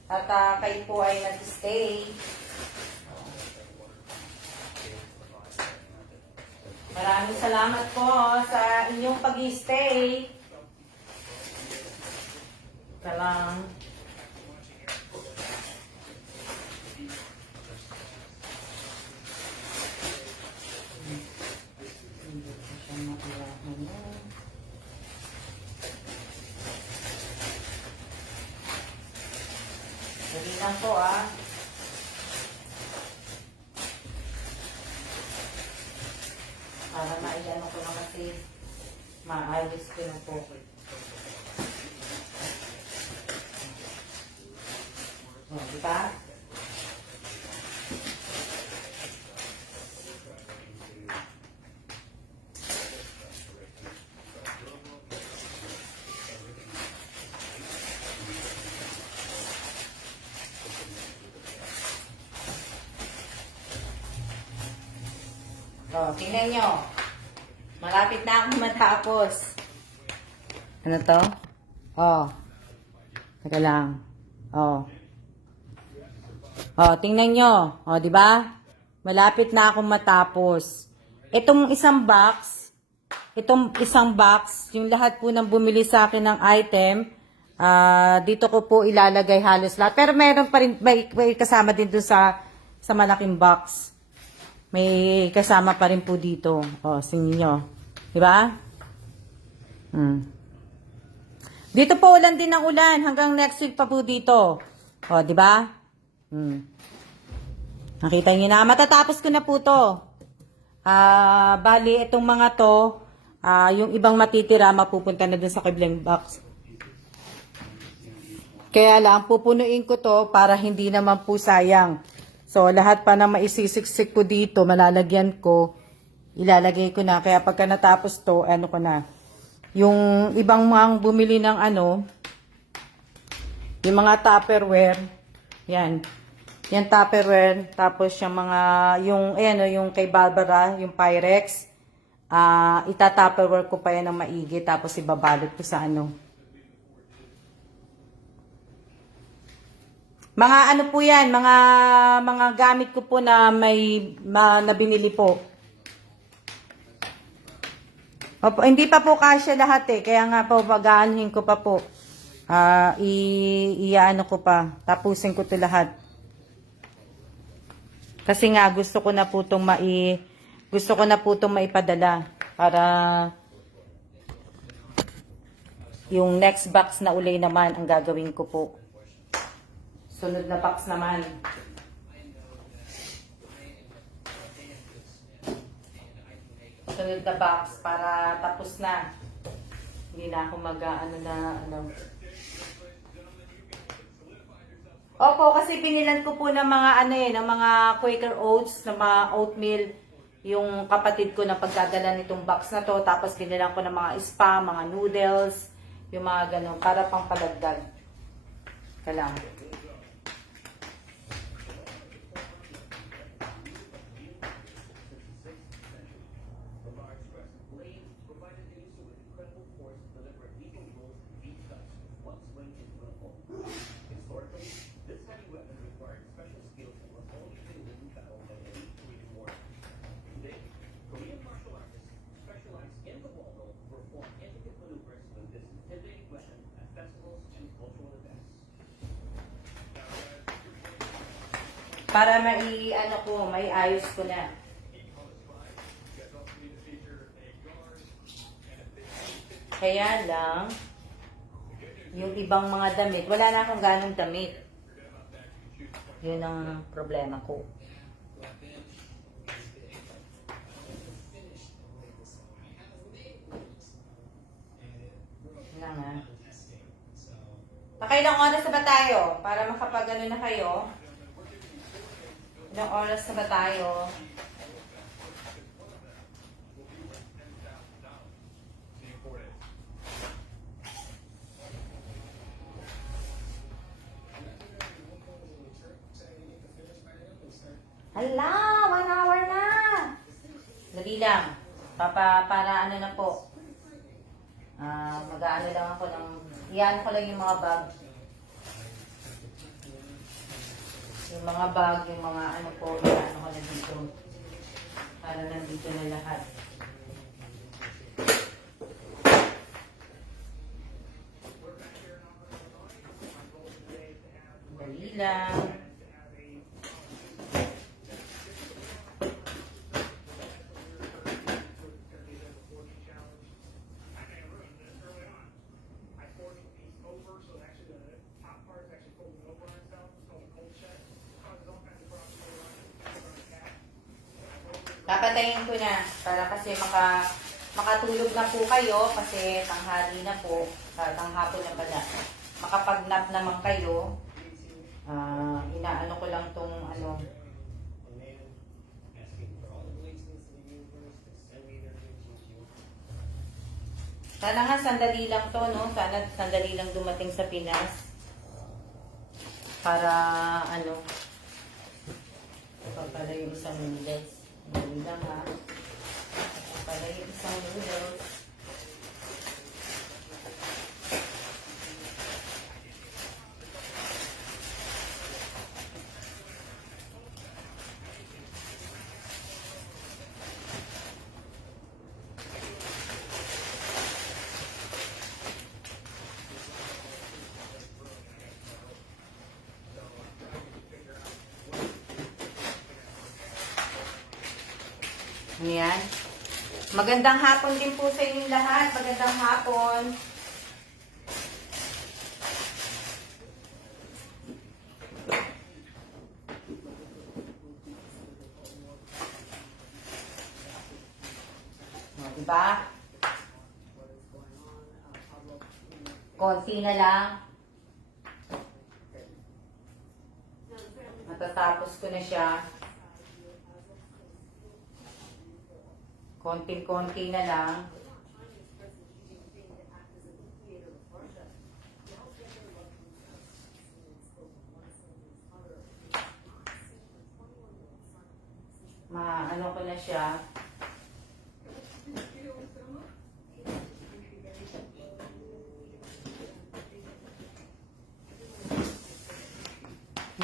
At kayo po ay nag-stay. Maraming salamat po sa inyong pag-i-stay. Ika lang. Dali lang po para maiano ko na kasi maayos ko na po. O, diba? O, tingnan nyo. Malapit na akong matapos. Ano to? Oh. Teka lang. Oh. Oh, tingnan nyo. Oh, di ba? Malapit na akong matapos. Itong isang box, yung lahat po ng bumili sa akin ng item, dito ko po ilalagay halos lahat. Pero meron pa rin, may kasama din doon sa malaking box. May kasama pa rin po dito. O, singin nyo. Diba? Dito po ulan din ng ulan. Hanggang next week pa po dito. O, diba? Nakita nyo na. Matatapos ko na po to. Bali, itong mga to, yung ibang matitira, mapupunta na dun sa kibling box. Kaya lang, pupunuin ko to para hindi naman po sayang. So, lahat pa na maisisiksik ko dito, malalagyan ko, ilalagay ko na. Kaya pagka natapos to, ano ko na. Yung ibang mga bumili ng yung mga Tupperware, yan. Yan Tupperware, tapos yung mga, yung kay Barbara, yung Pyrex, ita-Tupperware ko pa yan ng maigi, tapos ibabalot ko sa Mga po yan, mga gamit ko po na na binili po. Opo, hindi pa po kasya lahat kaya nga po pag-aanhin ko pa po. Iyaano ko pa, tapusin ko to lahat. Kasi nga gusto ko na po itong maipadala para yung next box na uli naman ang gagawin ko po. Sunod na box naman. Sunod na box para tapos na. Hindi na ako Opo, kasi pinilan ko po ng mga ng mga Quaker Oats, ng mga oatmeal, yung kapatid ko na pagdadala nitong box na to. Tapos pinilan ko ng mga spa, mga noodles, yung mga ganun, para pang palagdag. Kalang. Para maiayos ko na. Kaya lang, yung ibang mga damit, wala na akong ganong damit. Yun ang problema ko. Nakailang oras na ba tayo? Para makapag-ano na kayo? Ilang oras na ba tayo? Hala, 1 hour na. Dali lang. Para ano na po. Mag-aano lang ako ng, iyan ko lang yung mga bag. Yung mga bag, yung mga ano po, iyan ko na dito. Para nandito na lahat. Dali lang. Papatayin ko na para kasi makatulog na po kayo kasi tanghali na po, tanghapon na pala. Makapag-nap naman kayo. Inaano ko lang tong ano. Sana nga sandali lang to, no? Sana sandali lang dumating sa Pinas. Para ano. Ito pala yung isang noodles. Dali lang ha. Ito pala yung isang noodles. Ayan. Magandang hapon din po sa inyong lahat. Magandang hapon. Diba? Konti na lang. Matatapos ko na siya. Konting-konti na lang. Ano ko na siya.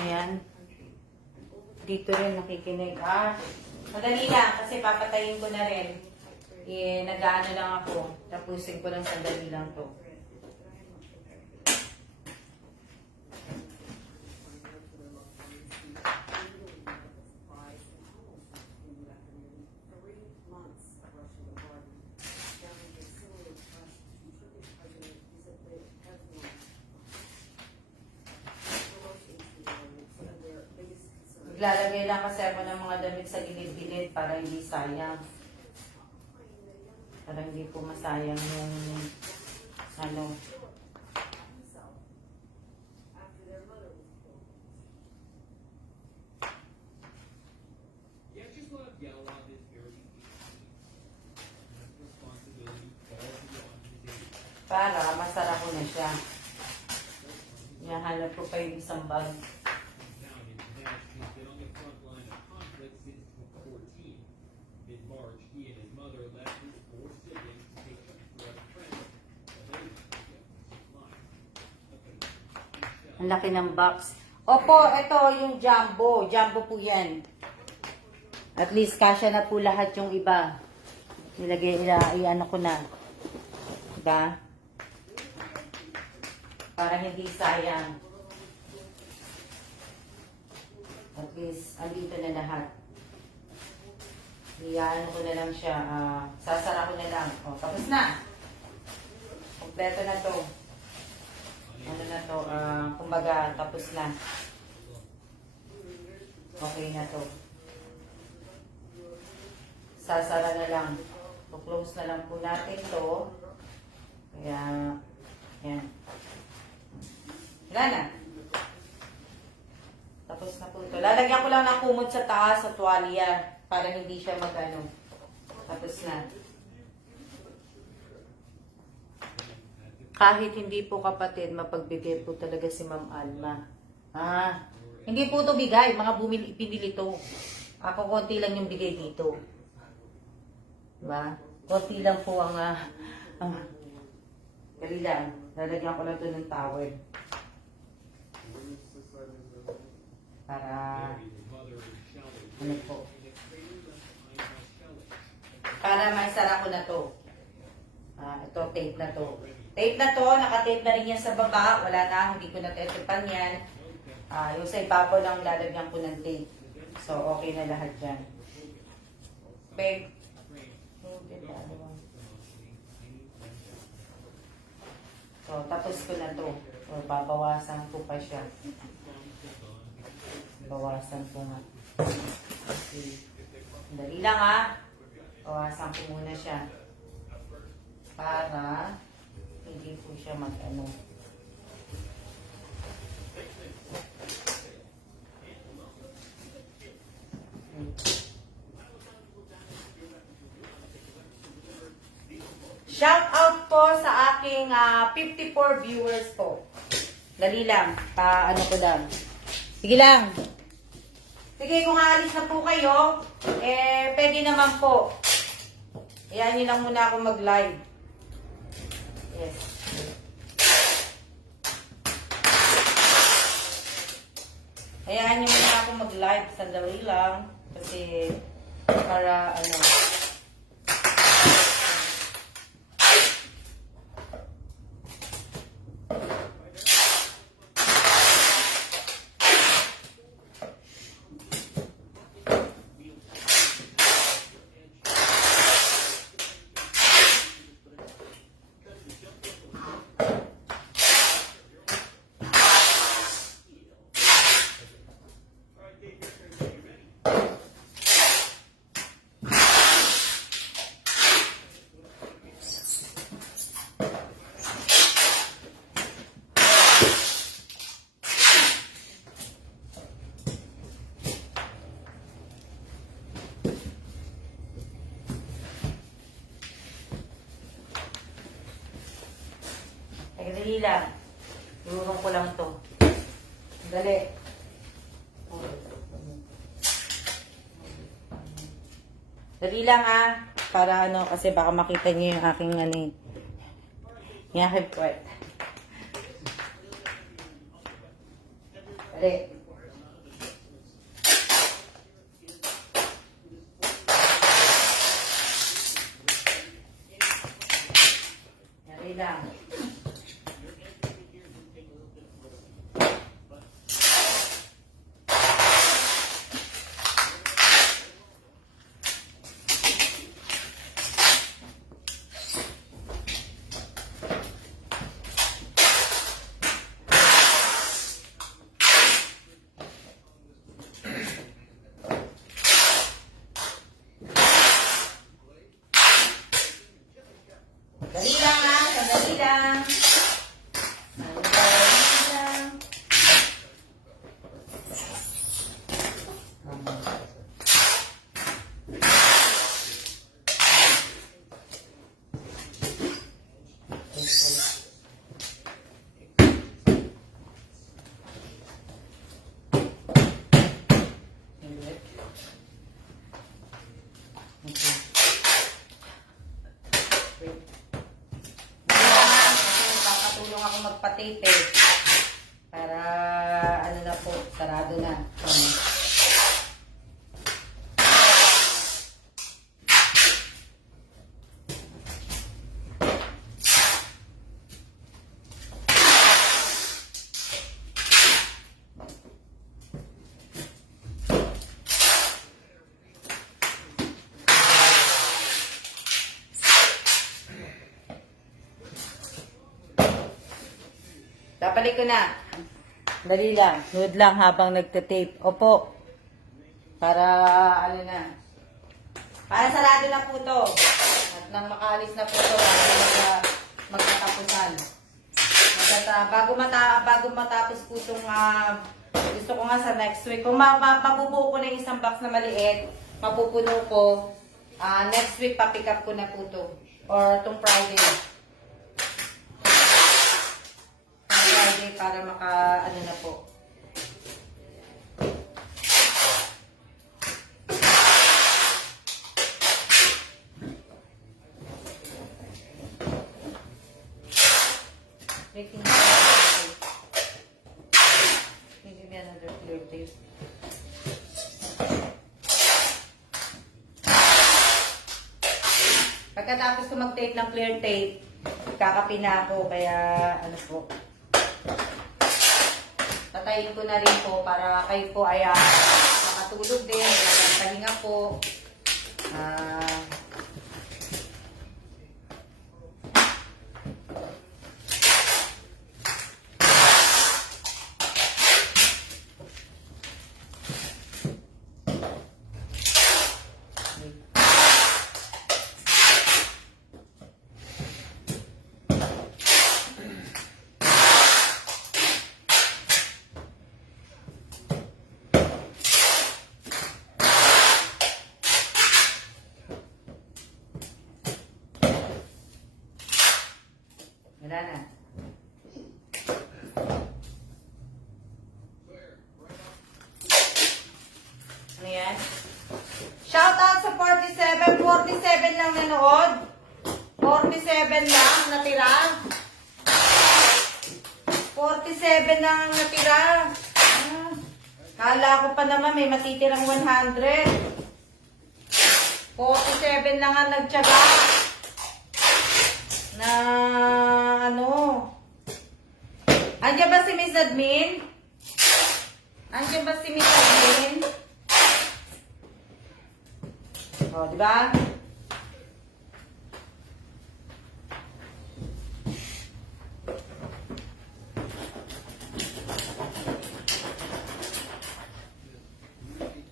Ayan. Dito rin nakikinig. Madali lang kasi papatayin ko na rin. Nag-ano lang ako. Tapusin ko lang sandali lang to. Lalagay lang kasi ako ng mga damit sa gilid-gilid para hindi sayang. Para hindi po masayang yung ano. Para masara ko na siya. Hanap ko pa yung isang bag. Ang laki ng box. Opo, ito yung jumbo. Jumbo po yan. At least kasya na po lahat yung iba. Iano ko na. Diba? Para hindi sayang. At least, andito na lahat. Iano ko na lang siya. Sasara ko na lang. O, tapos na. Kompleto na to. Ano na to, kumbaga, tapos na. Okay na to. Sasara na lang. Close na lang po natin to. Kaya, yan. Wala na. Tapos na po ito. Lalagyan ko lang ng kumot sa taas sa tuwalya para hindi siya magano. Tapos na. Kahit hindi po kapatid, mapagbigay po talaga si Ma'am Alma. Hindi po ito bigay. Mga pinili to. Ako konti lang yung bigay dito. Diba? Konti lang po ang dali lang. Lalagyan ko lang ito ng towel. Para ano po. Para maisara ko na to. Ito, tape na to. Tape na to, nakatape na rin yan sa baba. Wala na, hindi ko natetipan yan. Yung sa ibabaw lang lalagyan ko ng tape. So, okay na lahat dyan. Babe. So, tapos ko na to. So, babawasan ko pa siya. Bawasan ko nga. Okay. Dali lang ha. Bawasan ko muna siya. Para hindi po siya mag-ano. Shout out po sa aking 54 viewers po. Dali lang. Ano ko lang. Sige lang. Sige, kung aalis na po kayo, pwede naman po. Ayan nyo lang muna ako mag-live. Yes. Ayan nyo muna ako mag-live. Sandali lang. Kasi, para ano. Dali lang. Iurong ko lang to. Dali. Dali lang ha. Para ano, kasi baka makita niyo yung aking ano eh. Yung aking puwet. Dali. Dali lang. Dali lang ha, sandali lang. Sandali lang. Tulong ako magpa-tape eh. Para ano na po, sarado na. Papalik ko na. Dali lang. Nude lang habang nagtatape. Opo. Para ano na. Para sarado na po to. At nang makaalis na po to, magtatapusan. Bago matapos po itong gusto ko nga sa next week. Kung mapupuno ko na yung isang box na maliit, mapupuno ko. Next week, papick up ko na po to. Or itong Friday. Para ano na po. tape. Pagkatapos ko mag-tape ng clear tape, kakapin na ako, kaya ano po. Tatayin ko na rin po para kayo po ay makatulog din, pahinga po. Wala na. Ano yan? Shoutout sa 47. 47 lang nanood. 47 lang natira. 47 lang natira. Kala ko pa naman may matitirang 100. 47 lang ang nagtyaga. Na ano? Andiyan ba si Miss Admin? Andiyan ba si Miss Admin? O, di ba?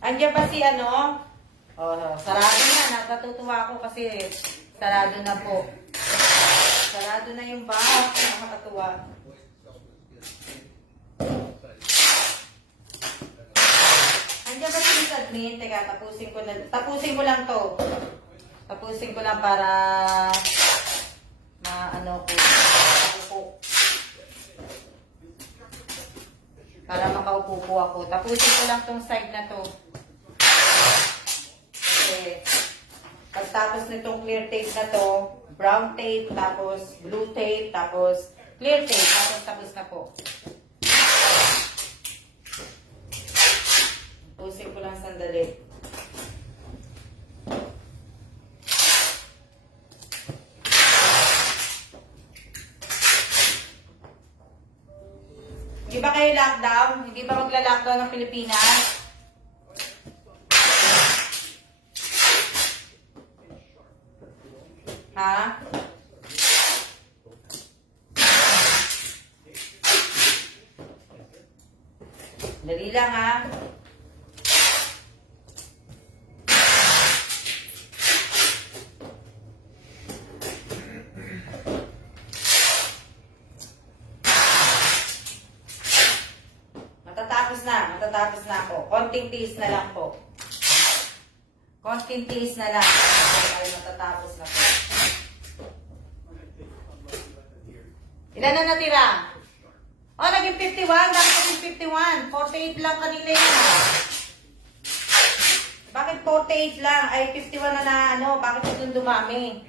Andiyan ba si ano? O, sarado na. Natutuwa ako kasi sarado na po. Sarado na yung box. Nakakatuwa. Andiyan ba si Miss Admin? Teka, tapusin ko na. Tapusin ko lang to. Tapusin ko lang para ano ko. Makaupo. Para makaupo po ako. Tapusin ko lang tong side na to. Kasi pagtapos nitong clear tape na to, brown tape, tapos blue tape, tapos clear tape, tapos na po. Pusin ko lang sandali. Hindi ba kayo lockdown? Hindi ba magla-lockdown ng Pilipinas? Ha? Dali lang ha. Matatapos na ako. Konting tiis na lang po. Konting tiis na lang. Ay, matatapos na po. Ilan na natira? Oh, naging 51. Bakit naging 51? 48 lang kanina yun. Bakit 48 lang? Ay, 51 na ano. Bakit ito dumami?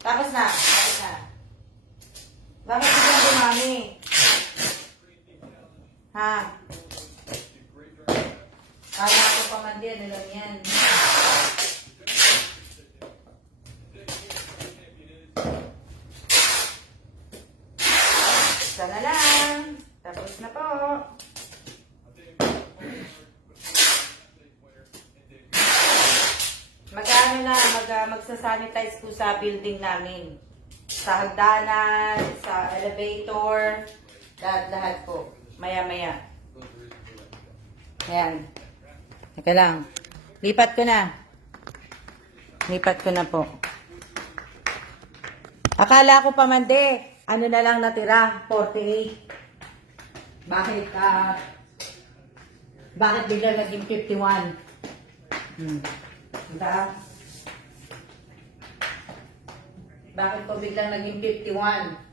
Tapos na. Tapos na. Bakit ito dumami? Ha? Kala ko pa man din. Alam yan. Sana lang. Tapos na po. Magano na, magsasanitize po sa building namin. Sa hagdanan, sa elevator, lahat po. Maya-maya. Ayan. Teka lang. Lipat ko na. Lipat ko na po. Akala ko pa man ano na lang natira? 48. Bakit bigla naging 51? Diba? Bakit po biglang naging 51?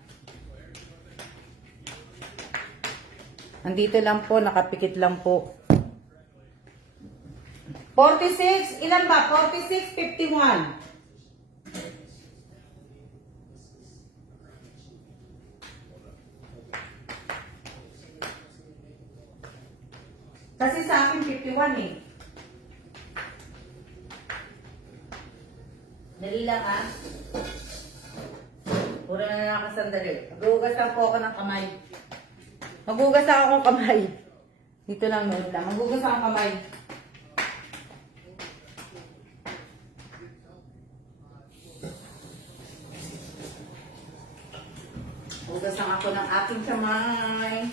Andito lang po, nakapikit lang po. 46, ilan ba? 46, 51. Kasi sa akin 51 eh. Dali lang ah. Pura na nakasandali. Maghugas lang po ako ng kamay. Maghugas ako ng kamay. Dito lang yun lang. Maghugas ako ng kamay. Hugas lang ako ng aking kamay.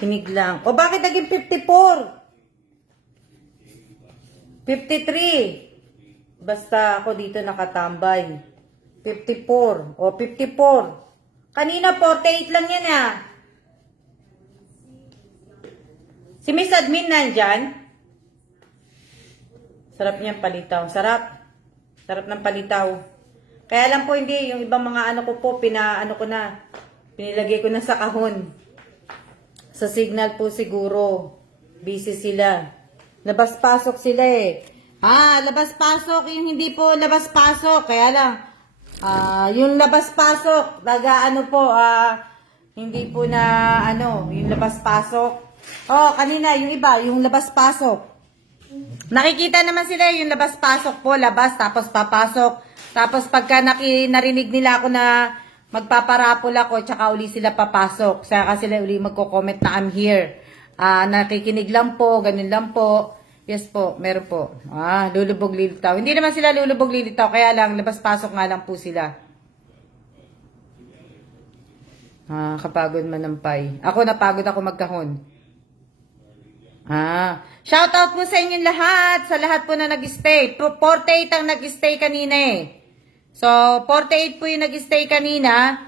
Kinig lang. O bakit naging 54? 53. Basta ako dito nakatambay. 54. O 54. Kanina 48 lang yan ah. Si Miss Admin nandyan? Sarap niyan palitaw. Sarap. Sarap ng palitaw. Kaya lang po hindi. Yung ibang mga ano ko po, pinilagay ko na sa kahon. Sa signal po siguro. Busy sila. Labas-pasok sila eh. Labas-pasok. Yung hindi po labas-pasok. Kaya lang, yung labas-pasok, hindi po na, yung labas-pasok. Kanina, yung iba, yung labas-pasok. Nakikita naman sila yung labas-pasok po. Labas, tapos papasok. Tapos pagka narinig nila ako na magpaparapol ako, tsaka uli sila papasok. Saka sila uli magko-comment na I'm here. Nakikinig lang po, ganun lang po. Yes po, meron po. Lulubog lilitaw. Hindi naman sila lulubog lilitaw, kaya lang, labas-pasok nga lang po sila. Kapagod manampay. Ako napagod ako magkahon. Shout out po sa inyong lahat, sa lahat po na nag-stay. 48 ang nag-stay kanina eh. So, 48 po yung nag-stay kanina.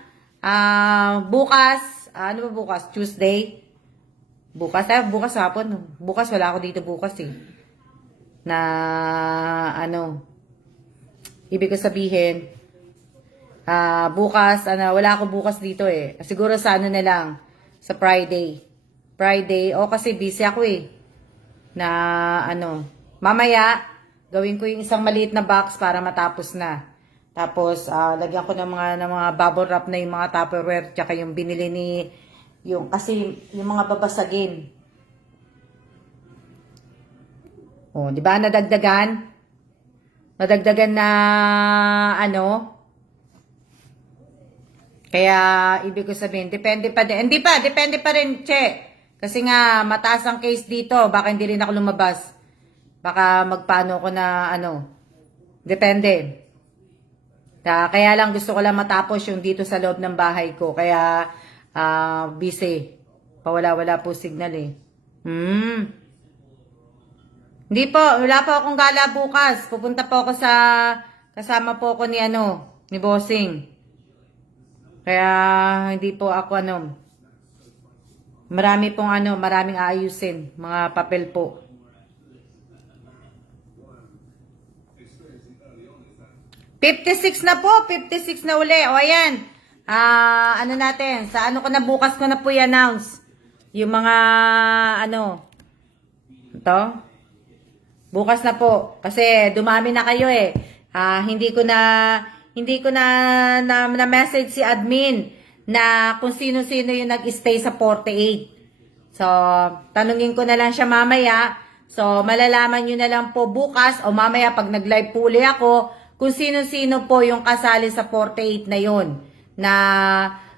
Bukas, ano ba bukas? Tuesday? Bukas hapon. Bukas, wala ako dito bukas eh. Ibig ko sabihin, bukas, wala ako bukas dito eh. Siguro sa na lang, sa Friday. Kasi busy ako eh. Mamaya, gawin ko yung isang maliit na box para matapos na. Tapos, lagyan ko ng mga bubble wrap na yung mga Tupperware, tsaka yung binili kasi yung mga babasagin. Di ba? Nadagdagan na, Kaya, ibig ko sabihin, depende pa din. Depende pa rin, Che. Kasi nga, mataas ang case dito. Baka hindi rin ako lumabas. Baka magpaano ko na, Depende. Kaya lang gusto ko lang matapos yung dito sa loob ng bahay ko. Kaya, busy. Wala po signal eh. Hindi po, wala po akong gala bukas. Pupunta po ako kasama po ako ni Bossing. Kaya, hindi po ako maraming aayusin. Mga papel po. $56 na po. 56 na uli. O, ayan. Natin. Sa ko na bukas ko na po i-announce. Yung mga, Ito. Bukas na po. Kasi dumami na kayo eh. Hindi ko na message si admin na kung sino-sino yung nag-stay sa 48. So, tanungin ko na lang siya mamaya. So, malalaman nyo na lang po bukas o mamaya pag nag-live po uli ako kung sino-sino po yung kasali sa 48 na yon na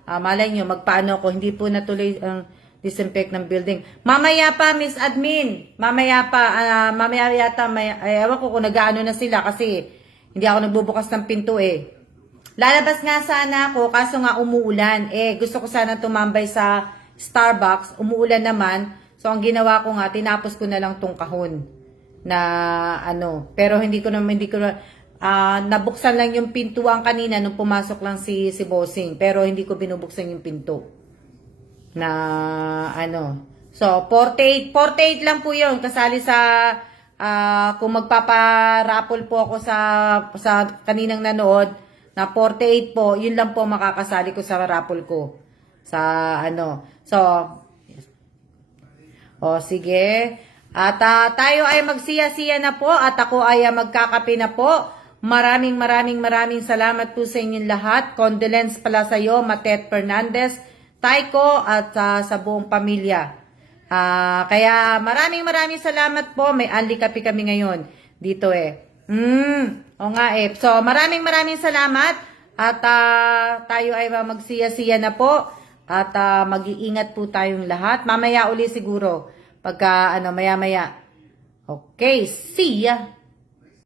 malay nyo, magpaano ko, hindi po natuloy ang disinfect ng building. Mamaya pa, Miss Admin. Mamaya yata, ewan ko kung nag-ano na sila kasi hindi ako nagbubukas ng pinto eh. Lalabas nga sana ako, kaso nga umuulan. Gusto ko sana tumambay sa Starbucks, umuulan naman. So, ang ginawa ko nga, tinapos ko na lang tong kahon. na ano, pero hindi ko nabuksan lang yung pintuan kanina nung pumasok lang si Bossing, pero hindi ko binubuksan yung pinto na ano. So 48 lang po yun, kasali sa kung magpaparapol po ako sa kaninang nanood na 48 po, yun lang po makakasali ko sa raffle ko sa ano. So sige. At tayo ay magsiya-siya na po at ako ay magkakape na po. Maraming salamat po sa inyong lahat. Condolence pala sa iyo, Matet Fernandez, Taiko at sa buong pamilya. Kaya maraming salamat po. May anli kape kami ngayon dito O nga So maraming salamat at tayo ay magsiya-siya na po at mag-iingat po tayong lahat. Mamaya uli siguro pagka maya-maya. Okay, see ya!